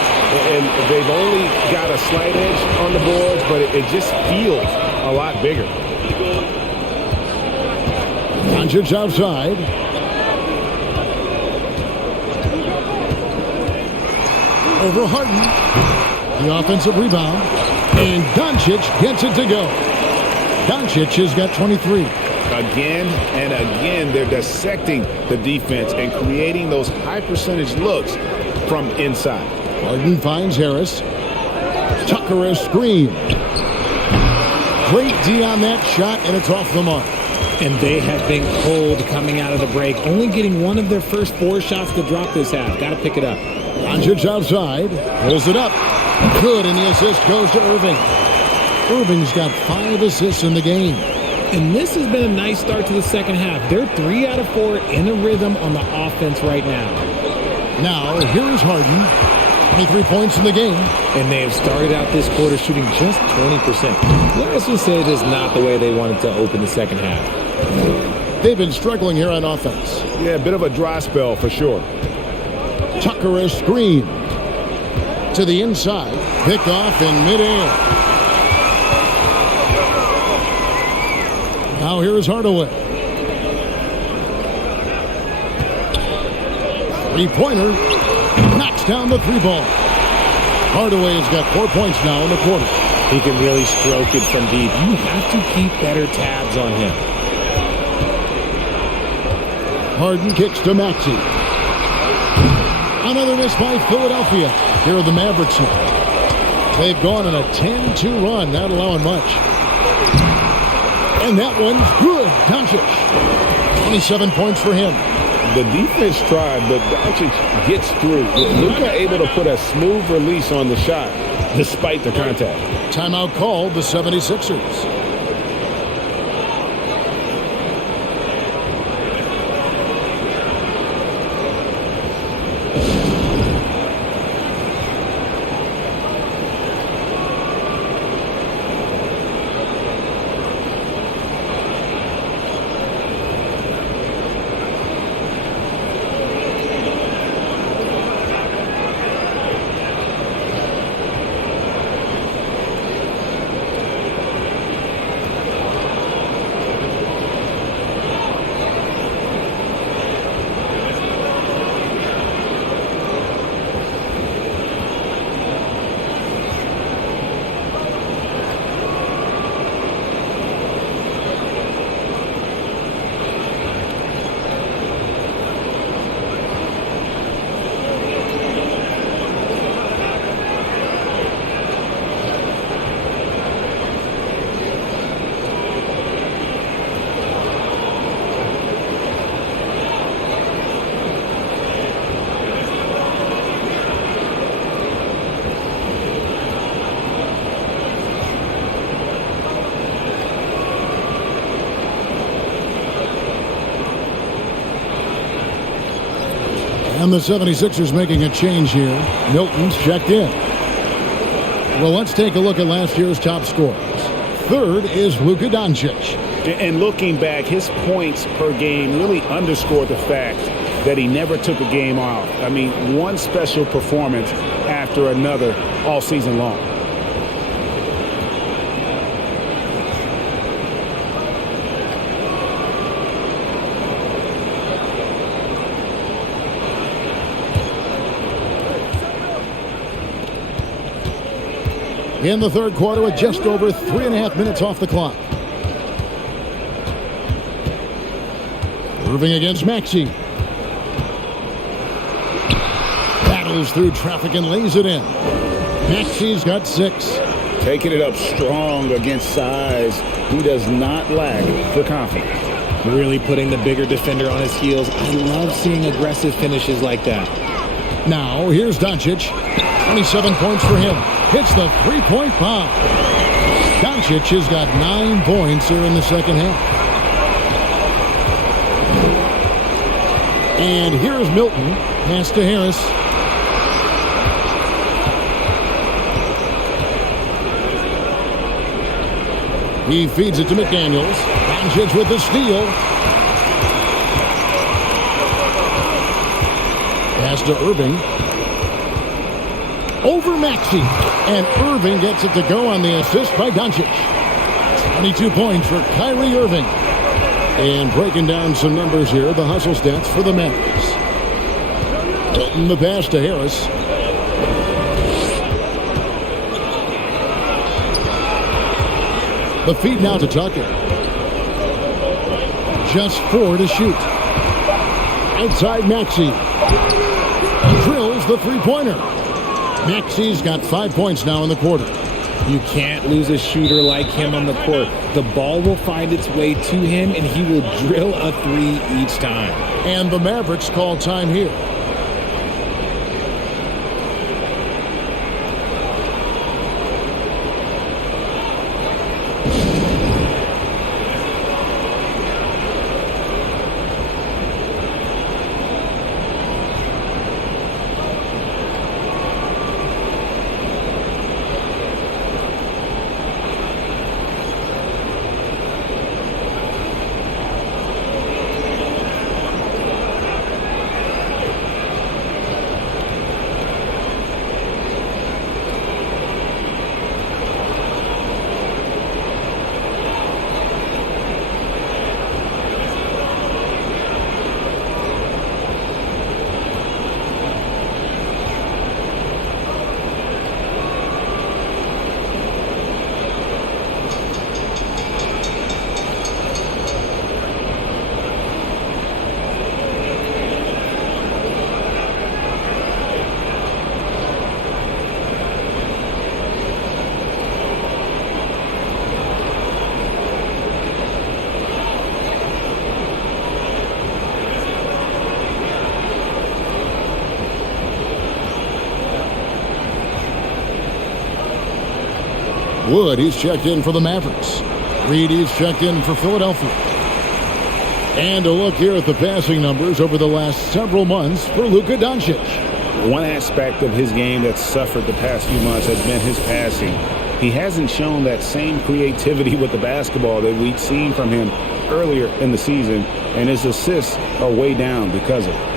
And they've only got a slight edge on the boards, but it just feels a lot bigger. Doncic outside. Over Harden. The offensive rebound. And Doncic gets it to go. Doncic has got 23. Again and again, they're dissecting the defense and creating those high percentage looks from inside. Harden finds Harris. Tucker a screen. Great D on that shot, and it's off the mark. And they have been cold coming out of the break, only getting one of their first 4 shots to drop this half. Got to pick it up. Doncic outside, pulls it up. Good, and the assist goes to Irving. Irving's got 5 assists in the game. And this has been a nice start to the second half. They're 3 out of 4 in a rhythm on the offense right now. Now, here is Harden. 23 points in the game. And they have started out this quarter shooting just 20%. Let's just say it is not the way they wanted to open the second half. They've been struggling here on offense. Yeah, a bit of a dry spell for sure. Tucker a screen. To the inside. Picked off in midair. Now here is Hardaway. Three-pointer. Knocks down the 3-ball. Hardaway has got 4 points now in the quarter. He can really stroke it from deep. You have to keep better tabs on him. Harden kicks to Maxey. Another miss by Philadelphia. Here are the Mavericks now. They've gone on a 10-2 run, not allowing much. And that one's good. Doncic. 27 points for him. The defense tried, but Doncic gets through. Luka able to put a smooth release on the shot despite the contact. Timeout called the 76ers. And the 76ers making a change here. Milton's checked in. Well, let's take a look at last year's top scorers. Third is Luka Doncic. And looking back, his points per game really underscored the fact that he never took a game off. I mean, one special performance after another all season long. In the third quarter with just over 3.5 minutes off the clock. Irving against Maxey. Battles through traffic and lays it in. Maxey's got 6. Taking it up strong against size. He does not lack for confidence. Really putting the bigger defender on his heels. I love seeing aggressive finishes like that. Now, here's Doncic. 27 points for him. Hits the three-point bomb. Doncic has got 9 points here in the second half. And here's Milton. Pass to Harris. He feeds it to McDaniels. Doncic with the steal. Pass to Irving. Over Maxey. And Irving gets it to go on the assist by Doncic. 22 points for Kyrie Irving. And breaking down some numbers here, the hustle stats for the Mavericks. Hilton the pass to Harris. The feed now to Tucker. Just 4 to shoot. Outside Maxey. Drills the three-pointer. Maxey's got 5 points now in the quarter. You can't lose a shooter like him on the court. The ball will find its way to him, and he will drill a 3 each time. And the Mavericks call time here. Wood, he's checked in for the Mavericks. Reed, he's checked in for Philadelphia. And a look here at the passing numbers over the last several months for Luka Doncic. One aspect of his game that's suffered the past few months has been his passing. He hasn't shown that same creativity with the basketball that we'd seen from him earlier in the season, and his assists are way down because of it.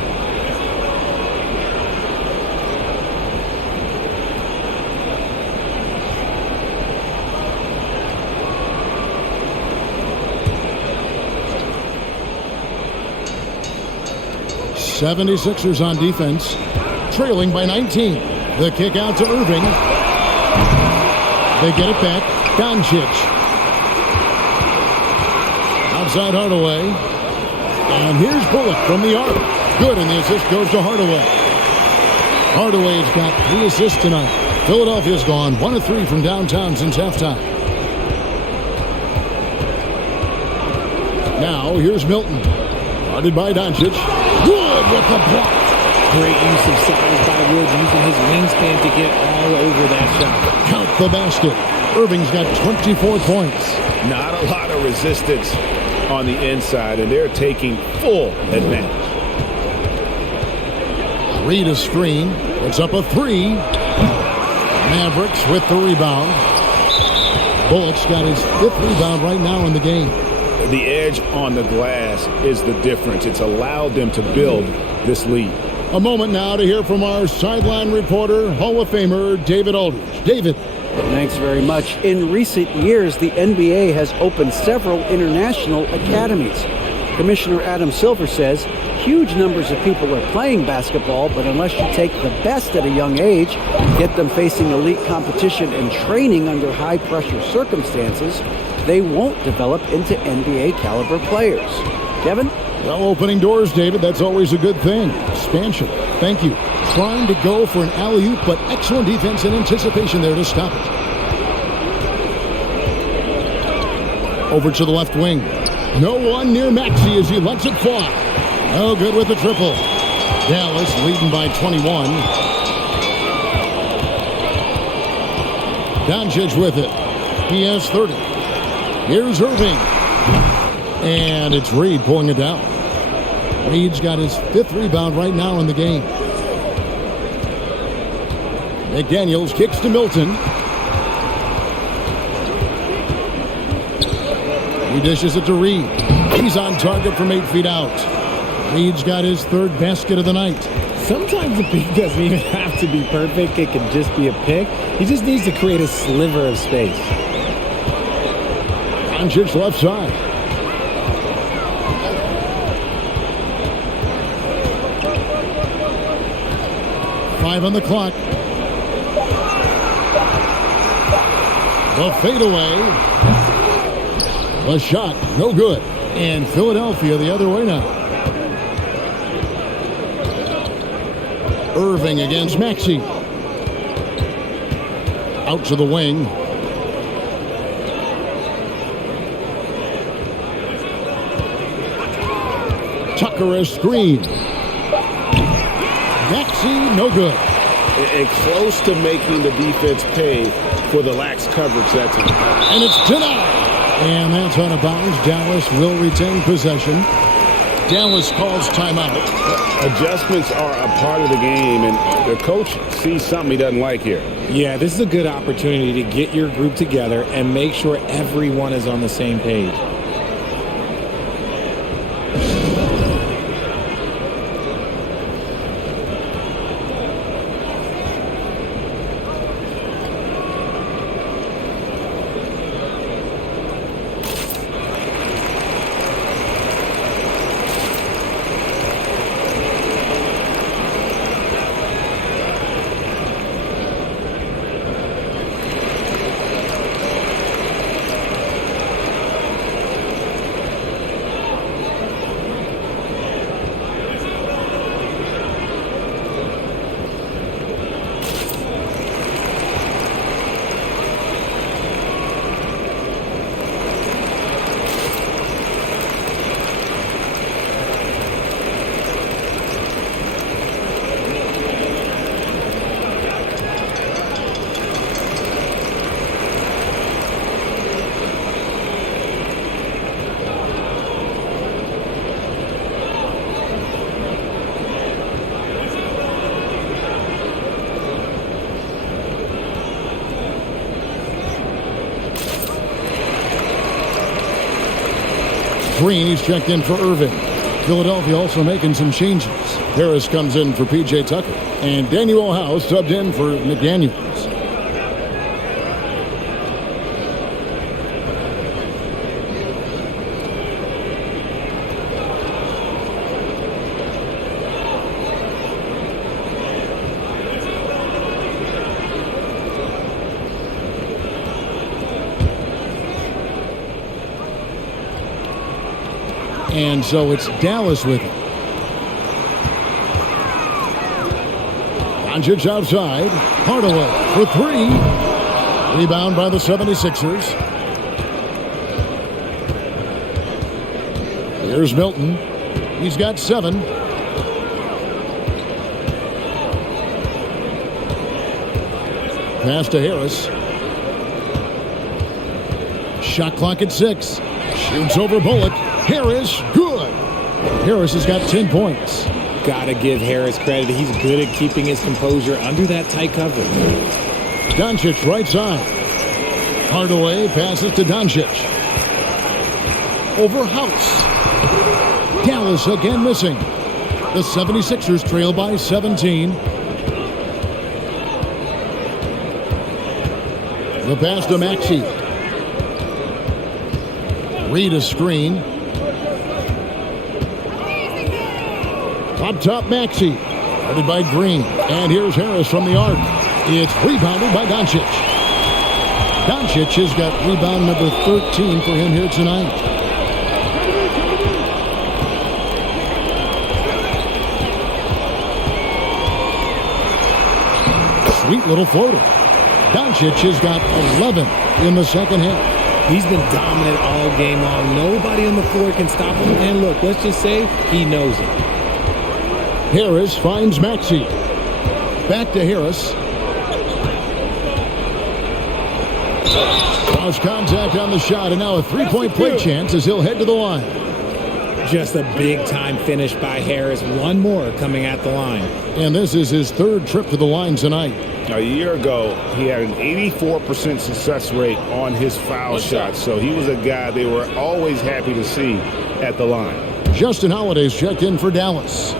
'76ers on defense, trailing by 19. The kick out to Irving. They get it back. Doncic. Outside Hardaway. And here's Bullock from the arc. Good, and the assist goes to Hardaway. Hardaway's got 3 assists tonight. Philadelphia's gone 1 of 3 from downtown since halftime. Now, here's Milton. Guarded by Doncic. Wood with the block. Great use of size by Wood, using his wingspan to get all over that shot. Count the basket. Irving's got 24 points. Not a lot of resistance on the inside, and they're taking full advantage. Reed a screen. It's up a three. Mavericks with the rebound. Bullock's got his 5th rebound right now in the game. The edge on the glass is the difference. It's allowed them to build this lead. A moment now to hear from our sideline reporter, Hall of Famer David Aldridge. David. Thanks very much. In recent years, the NBA has opened several international academies. Commissioner Adam Silver says huge numbers of people are playing basketball, but unless you take the best at a young age, get them facing elite competition and training under high-pressure circumstances, they won't develop into NBA-caliber players. Kevin? Well, opening doors, David, that's always a good thing. Expansion. Thank you. Trying to go for an alley-oop, but excellent defense and anticipation there to stop it. Over to the left wing. No one near Maxey as he lets it fly. No good with the triple. Dallas leading by 21. Doncic with it. He has 30. Here's Irving. And it's Reed pulling it down. Reed's got his 5th rebound right now in the game. McDaniels kicks to Milton. He dishes it to Reed. He's on target from 8 feet out. Reed's got his 3rd basket of the night. Sometimes the pick doesn't even have to be perfect. It can just be a pick. He just needs to create a sliver of space. Doncic left side. Five on the clock. The fadeaway. The shot, no good. And Philadelphia the other way now. Irving against Maxey. Out to the wing. Tucker a screen. Maxey, no good. And close to making the defense pay for the lax coverage that time. And it's denied. And that's out of bounds. Dallas will retain possession. Dallas calls timeout. Adjustments are a part of the game, and the coach sees something he doesn't like here. Yeah, this is a good opportunity to get your group together and make sure everyone is on the same page. Green, he's checked in for Irving. Philadelphia also making some changes. Harris comes in for P.J. Tucker. And Daniel House subbed in for McDaniels. And so it's Dallas with it. Doncic outside. Hardaway for 3. Rebound by the 76ers. Here's Milton. He's got 7. Pass to Harris. Shot clock at 6. Shoots over Bullock. Harris, good. Harris has got 10 points. got to give Harris credit. He's good at keeping his composure under that tight coverage. Doncic right side. Hardaway passes to Doncic. Over House. Dallas again missing. The 76ers trail by 17. The pass to Maxey. Reed a screen. Up top Maxey. Guarded by Green. And here's Harris from the arc. It's rebounded by Doncic. Doncic has got rebound number 13 for him here tonight. Sweet little floater. Doncic has got 11 in the second half. He's been dominant all game long. Nobody on the floor can stop him. And look, let's just say he knows it. Harris finds Maxey. Back to Harris. Cross contact on the shot, and now a three-point play chance as he'll head to the line. Just a big-time finish by Harris. One more coming at the line. And this is his third trip to the line tonight. A year ago, he had an 84% success rate on his foul shots, so he was a guy they were always happy to see at the line. Justin Holiday's checked in for Dallas.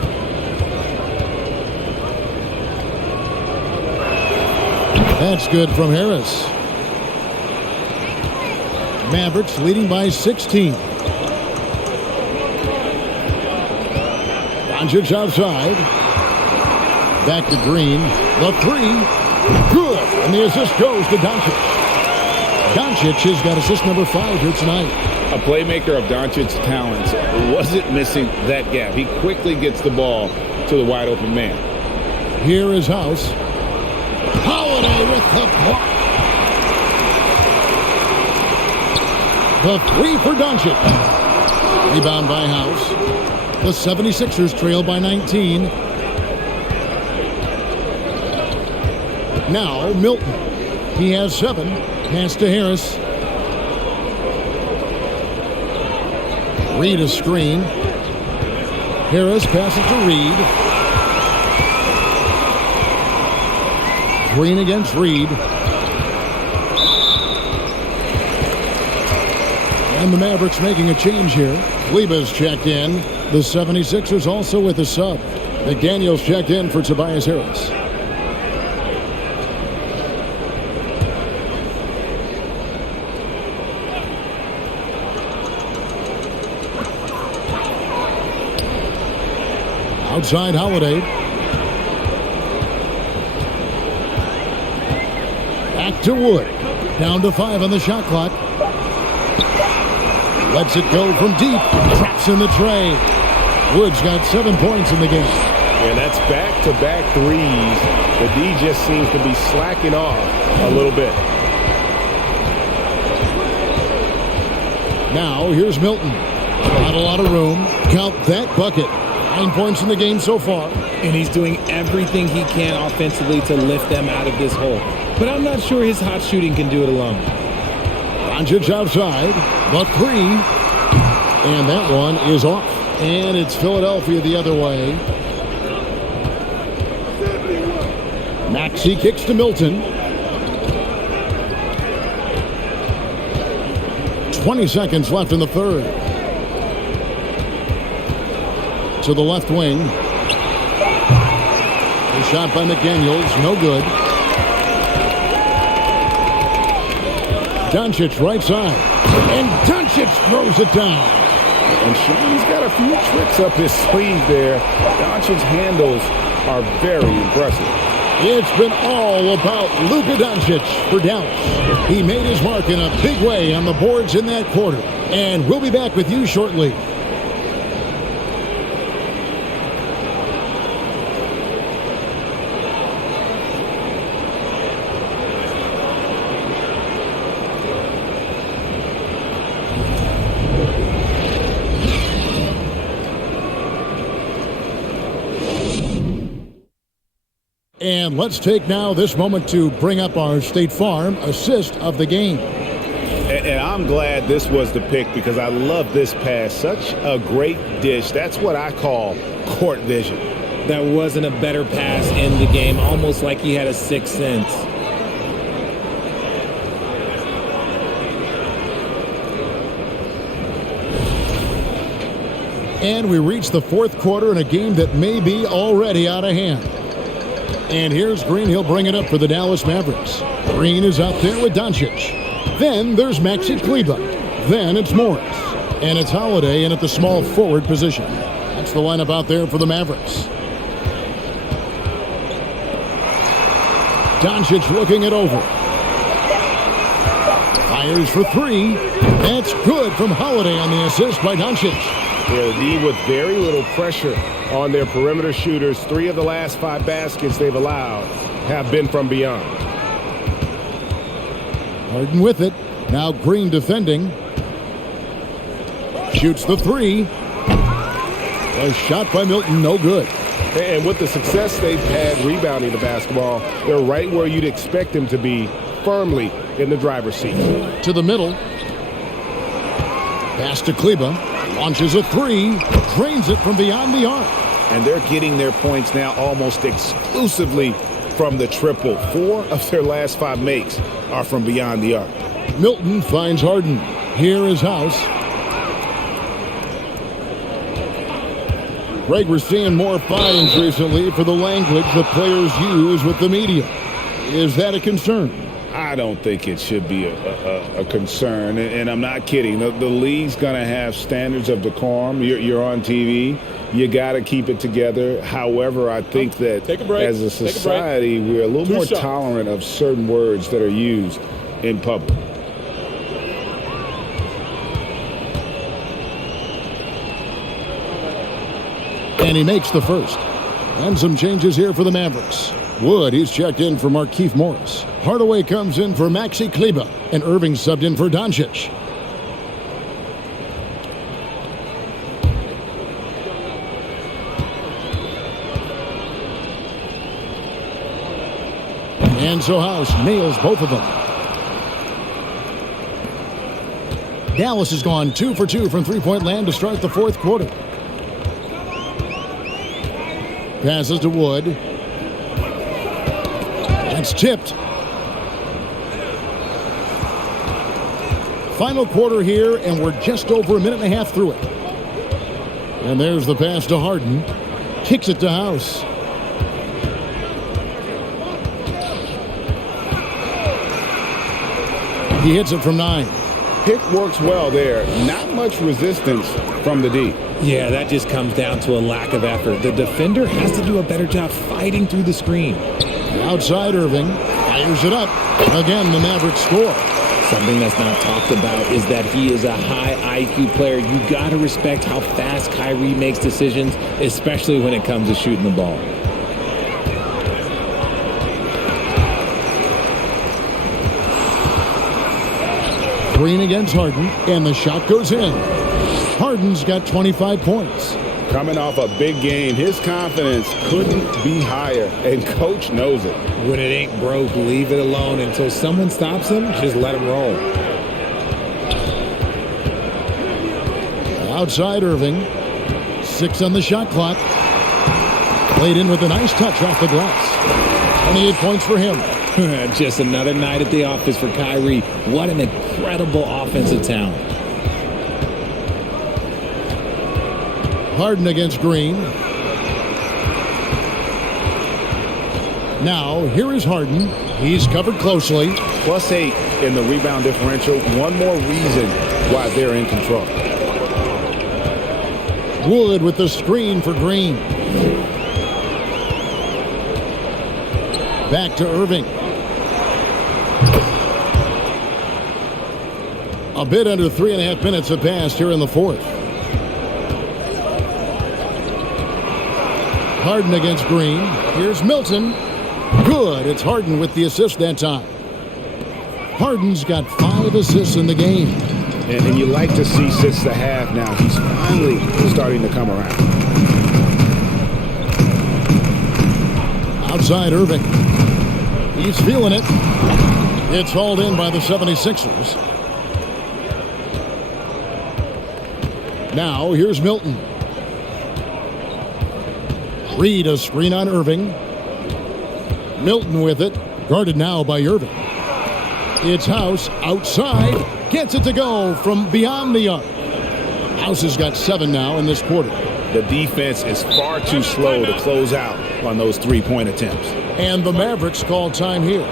That's good from Harris. Mavericks leading by 16. Doncic outside. Back to Green. The three. Good. And the assist goes to Doncic. Doncic has got assist number 5 here tonight. A playmaker of Doncic's talents wasn't missing that gap. He quickly gets the ball to the wide open man. Here is House. Holiday with the block. The three for Doncic. Rebound by House. The 76ers trail by 19. Now Milton. He has 7. Pass to Harris. Reed a screen. Harris passes to Reed. Green against Reed. And the Mavericks making a change here. Kleba's checked in. The 76ers also with a sub. McDaniels checked in for Tobias Harris. Outside Holiday. Back to Wood. Down to 5 on the shot clock. Lets it go from deep. Traps in the tray. Wood's got 7 points in the game. Yeah, that's back-to-back threes. The D just seems to be slacking off a little bit. Now here's Milton. Not a lot of room. Count that bucket. 9 points in the game so far. And he's doing everything he can offensively to lift them out of this hole. But I'm not sure his hot shooting can do it alone. Doncic outside. The three. And that one is off. And it's Philadelphia the other way. Maxey kicks to Milton. 20 seconds left in the third. To the left wing. A shot by McDaniels. No good. Doncic right side. And Doncic throws it down. And Sean's got a few tricks up his sleeve there. Doncic's handles are very impressive. It's been all about Luka Doncic for Dallas. He made his mark in a big way on the boards in that quarter. And we'll be back with you shortly. And let's take now this moment to bring up our State Farm assist of the game. And I'm glad this was the pick because I love this pass. Such a great dish. That's what I call court vision. that wasn't a better pass in the game, almost like he had a sixth sense. And we reach the fourth quarter in a game that may be already out of hand. And here's Green. He'll bring it up for the Dallas Mavericks. Green is out there with Doncic. Then there's Maxi Kleber. Then it's Morris. And it's Holiday in at the small forward position. That's the lineup out there for the Mavericks. Doncic looking it over. Fires for three. That's good from Holiday on the assist by Doncic. Yeah, the D with very little pressure on their perimeter shooters. 3 of the last 5 baskets they've allowed have been from beyond. Harden with it. Now Green defending. Shoots the three. A shot by Milton, no good. And with the success they've had rebounding the basketball, they're right where you'd expect them to be, firmly in the driver's seat. To the middle. Pass to Kleber. Launches a three. Drains it from beyond the arc. And they're getting their points now almost exclusively from the triple. 4 of their last 5 makes are from beyond the arc. Milton finds Harden. Here is House. Greg, we're seeing more fines recently for the language that players use with the media. Is that a concern? I don't think it should be a concern, and I'm not kidding. The league's going to have standards of decorum. You're on TV. You got to keep it together. However, I think that as a society, we're a little more tolerant of certain words that are used in public. And he makes the first. And some changes here for the Mavericks. Wood, he's checked in for Markieff Morris. Hardaway comes in for Maxi Kleber. And Irving subbed in for Doncic. And so House nails both of them. Dallas has gone 2 for 2 from three-point land to start the fourth quarter. Passes to Wood. It's tipped. Final quarter here, and we're just over a minute and a half through it. And there's the pass to Harden. Kicks it to House. He hits it from 9. Pick works well there. Not much resistance from the D. Yeah, that just comes down to a lack of effort. The defender has to do a better job fighting through the screen. Outside Irving. Fires it up. Again, the Mavericks score. Something that's not talked about is that he is a high IQ player. You got to respect how fast Kyrie makes decisions, especially when it comes to shooting the ball. Green against Harden, and the shot goes in. Harden's got 25 points. Coming off a big game, his confidence couldn't be higher, and coach knows it. When it ain't broke, leave it alone. Until someone stops him, just let him roll. Outside Irving. 6 on the shot clock. Played in with a nice touch off the glass. 28 points for him. Just another night at the office for Kyrie. What an incredible offensive talent. Harden against Green. Now, here is Harden. He's covered closely. +8 in the rebound differential. One more reason why they're in control. Wood with the screen for Green. Back to Irving. A bit under 3.5 minutes have passed here in the fourth. Harden against Green. Here's Milton. Good. It's Harden with the assist that time. Harden's got 5 assists in the game. And you like to see since the half now, he's finally starting to come around. Outside Irving. He's feeling it. It's hauled in by the 76ers. Now, here's Milton. Reed a screen on Irving. Milton with it. Guarded now by Irving. It's House outside. Gets it to go from beyond the arc. House has got 7 now in this quarter. The defense is far too slow to close out on those three-point attempts. And the Mavericks call time here.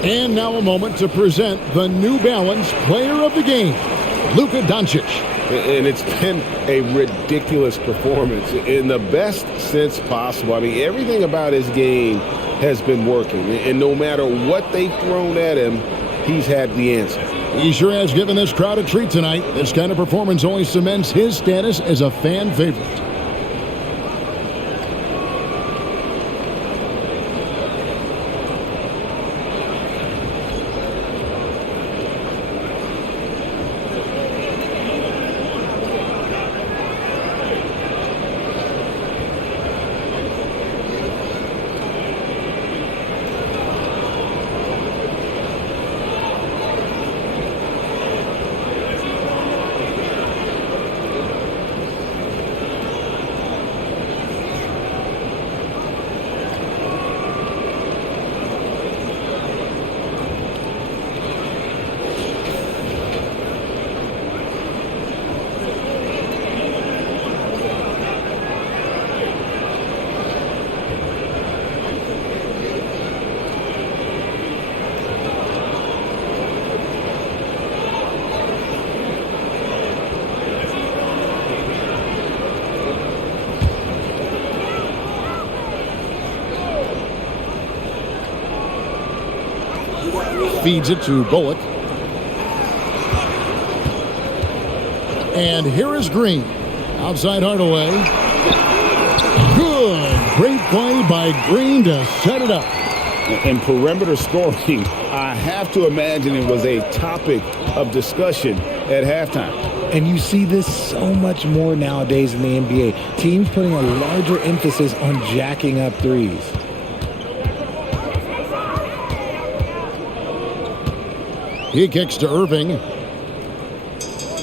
And now a moment to present the New Balance Player of the Game, Luka Doncic. And it's been a ridiculous performance in the best sense possible. I mean, everything about his game has been working. And no matter what they've thrown at him, he's had the answer. He sure has given this crowd a treat tonight. This kind of performance only cements his status as a fan favorite. Feeds it to Bullock. And here is Green. Outside Hardaway. Good. Great play by Green to set it up. And perimeter scoring, I have to imagine it was a topic of discussion at halftime. And you see this so much more nowadays in the NBA. Teams putting a larger emphasis on jacking up threes. He kicks to Irving.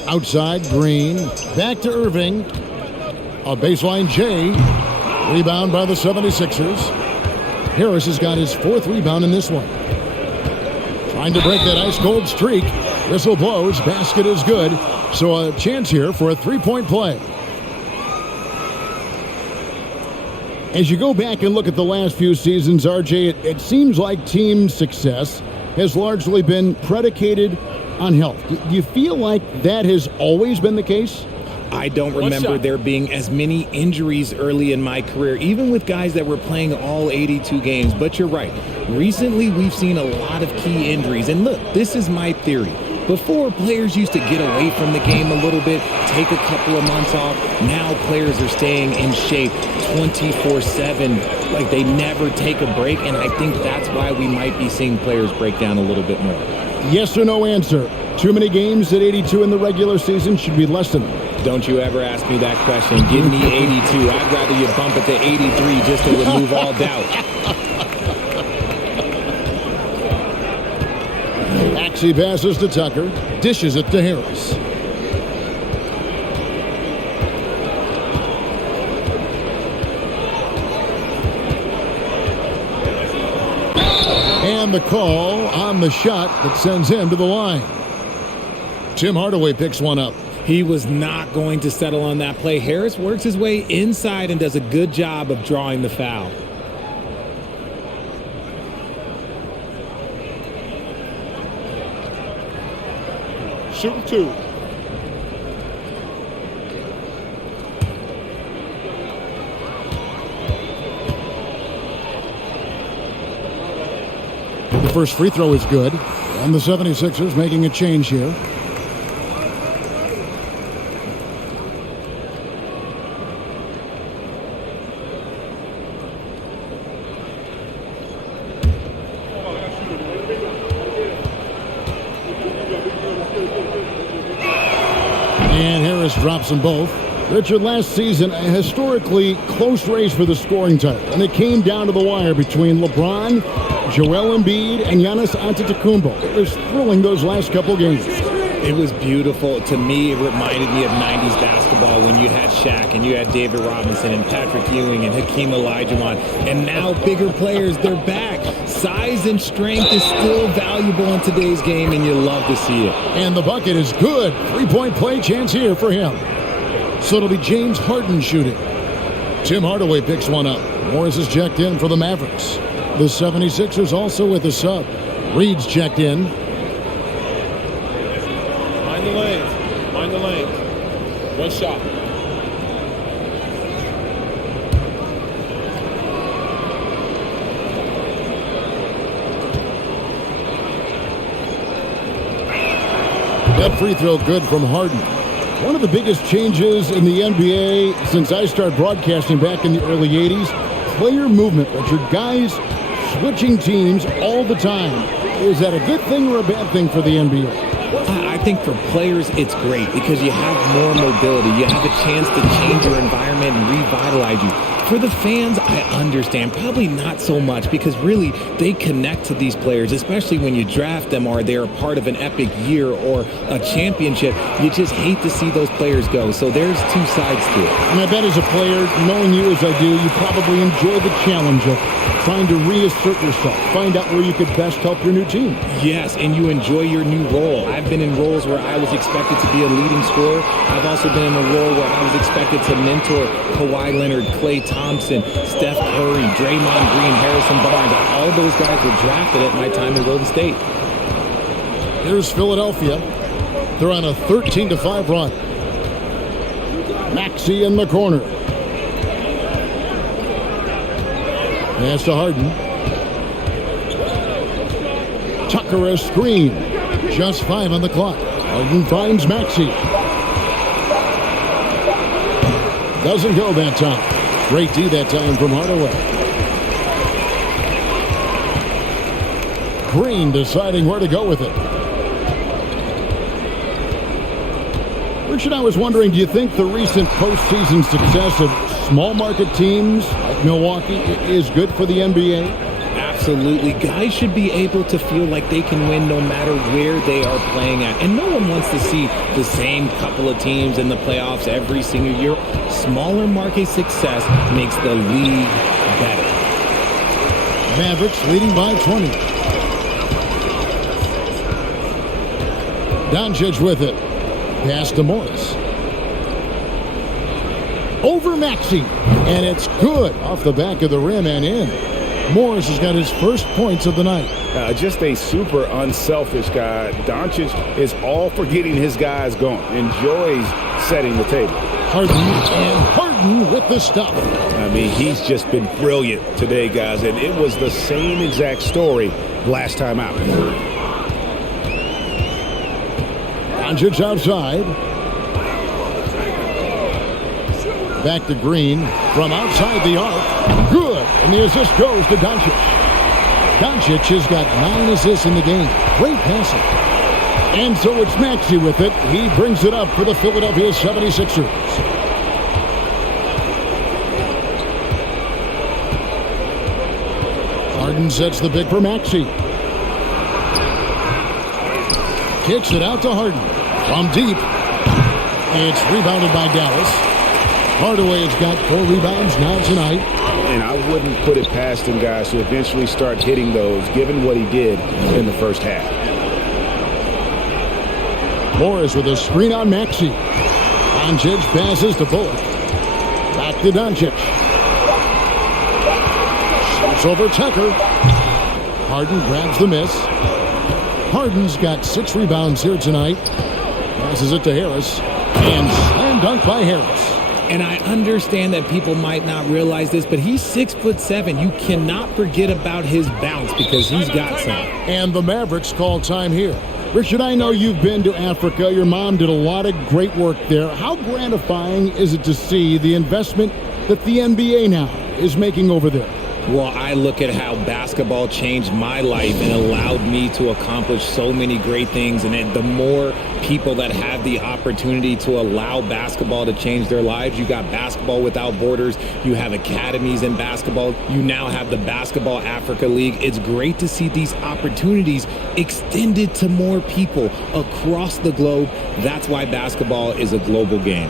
Outside, Green. Back to Irving. A baseline J. Rebound by the 76ers. Harris has got his 4th rebound in this one. Trying to break that ice-cold streak. Whistle blows. Basket is good. So a chance here for a 3-point play. As you go back and look at the last few seasons, RJ, it seems like team success has largely been predicated on health. Do you feel like that has always been the case? I don't remember there being as many injuries early in my career, even with guys that were playing all 82 games. But you're right. Recently, we've seen a lot of key injuries. And look, this is my theory. Before, players used to get away from the game a little bit, take a couple of months off. Now players are staying in shape 24/7, like they never take a break, and I think that's why we might be seeing players break down a little bit more. Yes or no answer. Too many games at 82 in the regular season, should be less than them. Don't you ever ask me that question. Give me 82. I'd rather you bump it to 83 just to remove all doubt. Maxey passes to Tucker, dishes it to Harris. And the call on the shot that sends him to the line. Tim Hardaway picks one up. He was not going to settle on that play. Harris works his way inside and does a good job of drawing the foul. Shooting 2. The first free throw is good. And the 76ers making a change here. And Harris drops them both. Richard, last season, a historically close race for the scoring title. And it came down to the wire between LeBron, Joel Embiid, and Giannis Antetokounmpo. It was thrilling those last couple games. It was beautiful. To me, it reminded me of 90s basketball when you had Shaq and you had David Robinson and Patrick Ewing and Hakeem Olajuwon. And now bigger players, they're back. Size and strength is still valuable in today's game, and you love to see it. And the bucket is good. Three-point play chance here for him. So it'll be James Harden shooting. Tim Hardaway picks one up. Morris is checked in for the Mavericks. The 76ers also with a sub. Reed's checked in. Mind the lanes. Mind the lanes. One shot. That free throw good from Harden. One of the biggest changes in the NBA since I started broadcasting back in the early 80s, player movement, Richard. Guys switching teams all the time. Is that a good thing or a bad thing for the NBA? I think for players, it's great because you have more mobility. You have a chance to change your environment and revitalize you. For the fans, I understand. Probably not so much because really they connect to these players, especially when you draft them or they're a part of an epic year or a championship. You just hate to see those players go. So there's two sides to it. And I bet as a player, knowing you as I do, you probably enjoy the challenge of trying to reassert yourself, find out where you could best help your new team. Yes, and you enjoy your new role. I've been in roles where I was expected to be a leading scorer. I've also been in a role where I was expected to mentor Kawhi Leonard, Klay Thompson, Steph Curry, Draymond Green, Harrison Barnes. All those guys were drafted at my time in Golden State. Here's Philadelphia. They're on a 13-5 run. Maxey in the corner. Pass to Harden. Tucker a screen. Just 5 on the clock. Harden finds Maxey. Doesn't go that time. Great D that time from Hardaway. Green deciding where to go with it. Richard, I was wondering, do you think the recent postseason success of small market teams like Milwaukee is good for the NBA? Absolutely. Guys should be able to feel like they can win no matter where they are playing at. And no one wants to see the same couple of teams in the playoffs every single year. Smaller market success makes the league better. Mavericks leading by 20. Doncic with it. Pass to Morris. Over Maxey. And it's good off the back of the rim and in. Morris has got his first points of the night. Just a super unselfish guy. Doncic is all for getting his guys going. Enjoys setting the table. Harden with the stuff. I mean, he's just been brilliant today, guys. And it was the same exact story last time out. Doncic outside. Back to Green from outside the arc. Good. And the assist goes to Doncic. Doncic has got 9 assists in the game. Great passing. And so it's Maxey with it. He brings it up for the Philadelphia 76ers. Harden sets the pick for Maxey. Kicks it out to Harden. From deep. It's rebounded by Dallas. Hardaway has got 4 rebounds now tonight. And I wouldn't put it past him, guys, to eventually start hitting those, given what he did in the first half. Morris with a screen on Maxey. Doncic passes to Bullock. Back to Doncic. Shoots over Tucker. Harden grabs the miss. Harden's got 6 rebounds here tonight. Passes it to Harris. And slam dunk by Harris. And I understand that people might not realize this, but he's 6'7". You cannot forget about his bounce because he's got some. And the Mavericks call time here. Richard, I know you've been to Africa. Your mom did a lot of great work there. How gratifying is it to see the investment that the NBA now is making over there? Well, I look at how basketball changed my life and allowed me to accomplish so many great things. And the more people that have the opportunity to allow basketball to change their lives, you got Basketball Without Borders, you have academies in basketball, you now have the Basketball Africa League. It's great to see these opportunities extended to more people across the globe. That's why basketball is a global game.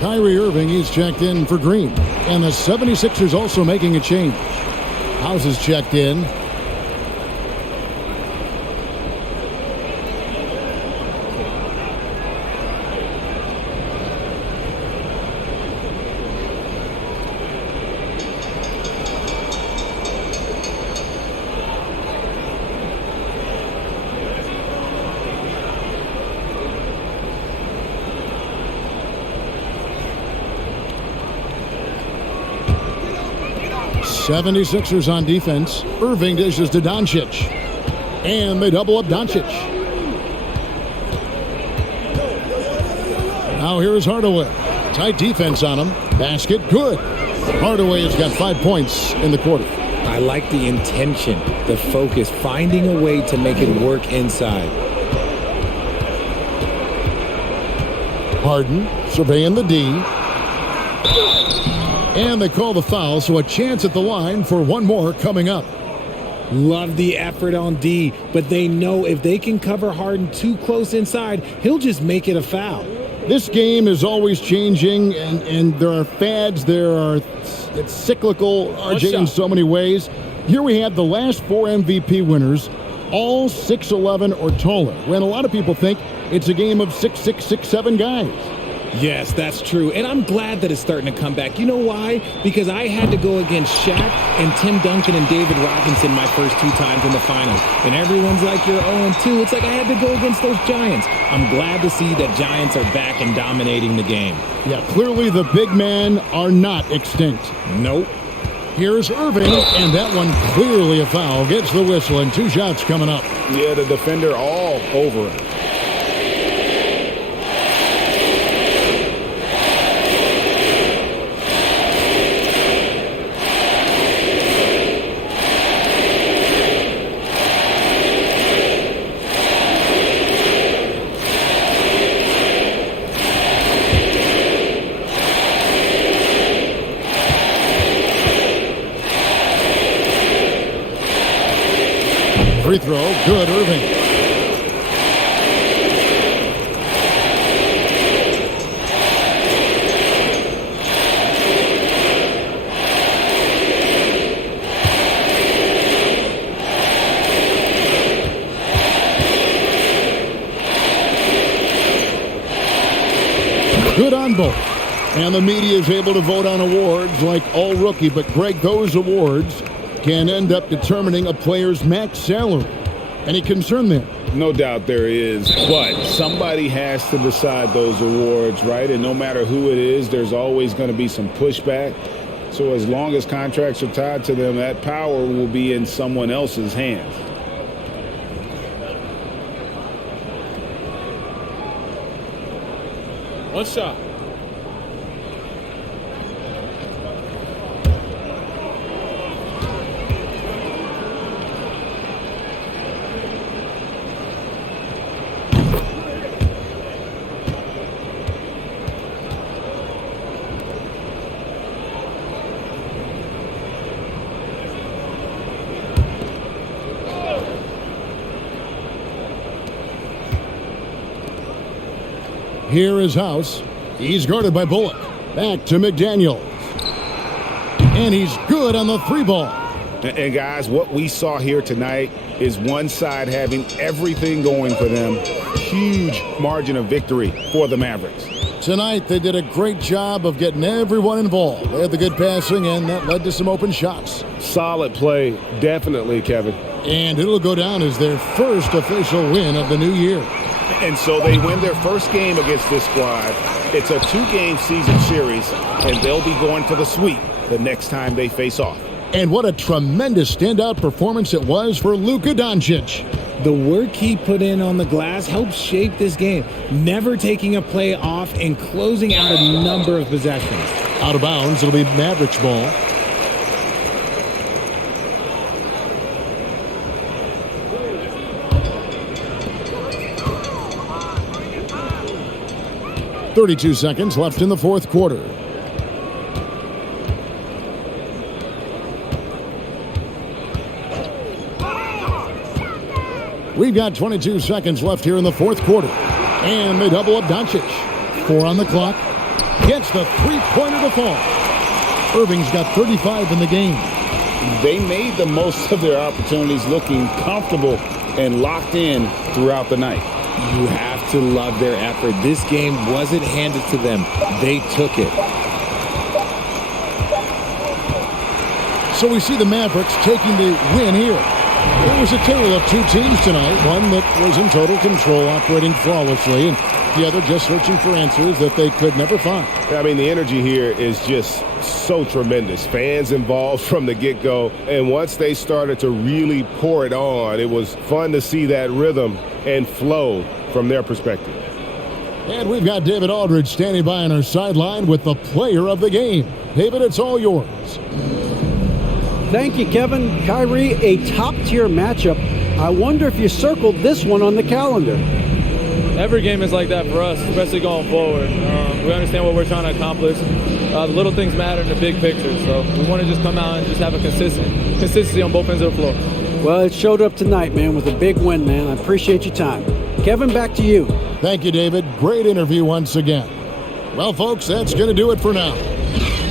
Kyrie Irving, he's checked in for Green. And the 76ers also making a change. House is checked in. '76ers on defense. Irving dishes to Doncic. And they double up Doncic. Now here is Hardaway. Tight defense on him. Basket, good. Hardaway has got 5 points in the quarter. I like the intention, the focus, finding a way to make it work inside. Harden surveying the D. And they call the foul, so a chance at the line for one more coming up. Love the effort on D, but they know if they can cover Harden too close inside, he'll just make it a foul. This game is always changing, and there are fads, it's cyclical, RJ, in so many ways. Here we have the last 4 MVP winners, all 6'11" or taller, when a lot of people think it's a game of 6'6", 6'7" guys. Yes, that's true. And I'm glad that it's starting to come back. You know why? Because I had to go against Shaq and Tim Duncan and David Robinson my first 2 times in the finals. And everyone's like, you're 0-2. It's like I had to go against those Giants. I'm glad to see that Giants are back and dominating the game. Yeah, clearly the big men are not extinct. Nope. Here's Irving, and that one clearly a foul. Gets the whistle, and 2 shots coming up. Yeah, the defender all over him. Free throw, good, Irving. Good on both. And the media is able to vote on awards like all rookie, but Greg, those awards can end up determining a player's max salary. Any concern there? No doubt there is, but somebody has to decide those awards, right? And no matter who it is, there's always going to be some pushback. So as long as contracts are tied to them, that power will be in someone else's hands. One shot. Here is House. He's guarded by Bullock. Back to McDaniels. And he's good on the three ball. And guys, what we saw here tonight is one side having everything going for them. Huge margin of victory for the Mavericks. Tonight, they did a great job of getting everyone involved. They had the good passing, and that led to some open shots. Solid play, definitely, Kevin. And it'll go down as their first official win of the new year. And so they win their first game against this squad. It's a 2-game season series, and they'll be going for the sweep the next time they face off. And what a tremendous standout performance it was for Luka Doncic. The work he put in on the glass helped shape this game, never taking a play off and closing out a number of possessions. Out of bounds, it'll be Mavericks ball. .32 seconds left in the fourth quarter. We've got 22 seconds left here in the fourth quarter. And they double up Doncic. 4 on the clock. Gets the three-pointer to fall. Irving's got 35 in the game. They made the most of their opportunities, looking comfortable and locked in throughout the night. You have to love their effort. This game wasn't handed to them. They took it. So we see the Mavericks taking the win here. It was a tale of two teams tonight. One that was in total control, operating flawlessly, and the other just searching for answers that they could never find. I mean, the energy here is just so tremendous. Fans involved from the get-go. And once they started to really pour it on, it was fun to see that rhythm and flow from their perspective. And we've got David Aldridge standing by on our sideline with the player of the game. David, it's all yours. Thank you, Kevin. Kyrie, a top-tier matchup. I wonder if you circled this one on the calendar. Every game is like that for us, especially going forward. We understand what we're trying to accomplish. The little things matter in the big picture, so we want to just come out and just have a consistency on both ends of the floor. Well, it showed up tonight, man, with a big win, man. I appreciate your time. Kevin, back to you. Thank you, David. Great interview once again. Well, folks, that's going to do it for now.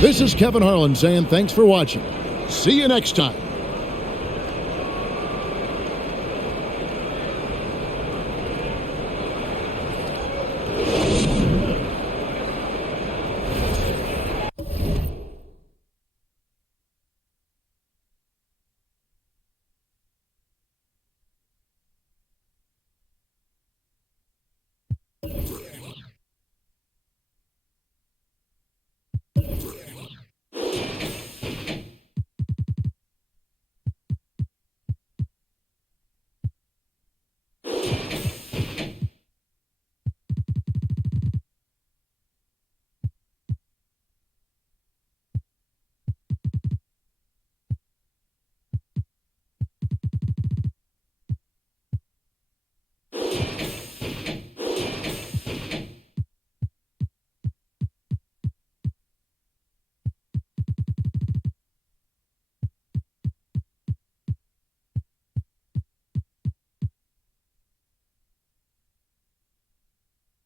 This is Kevin Harlan saying thanks for watching. See you next time.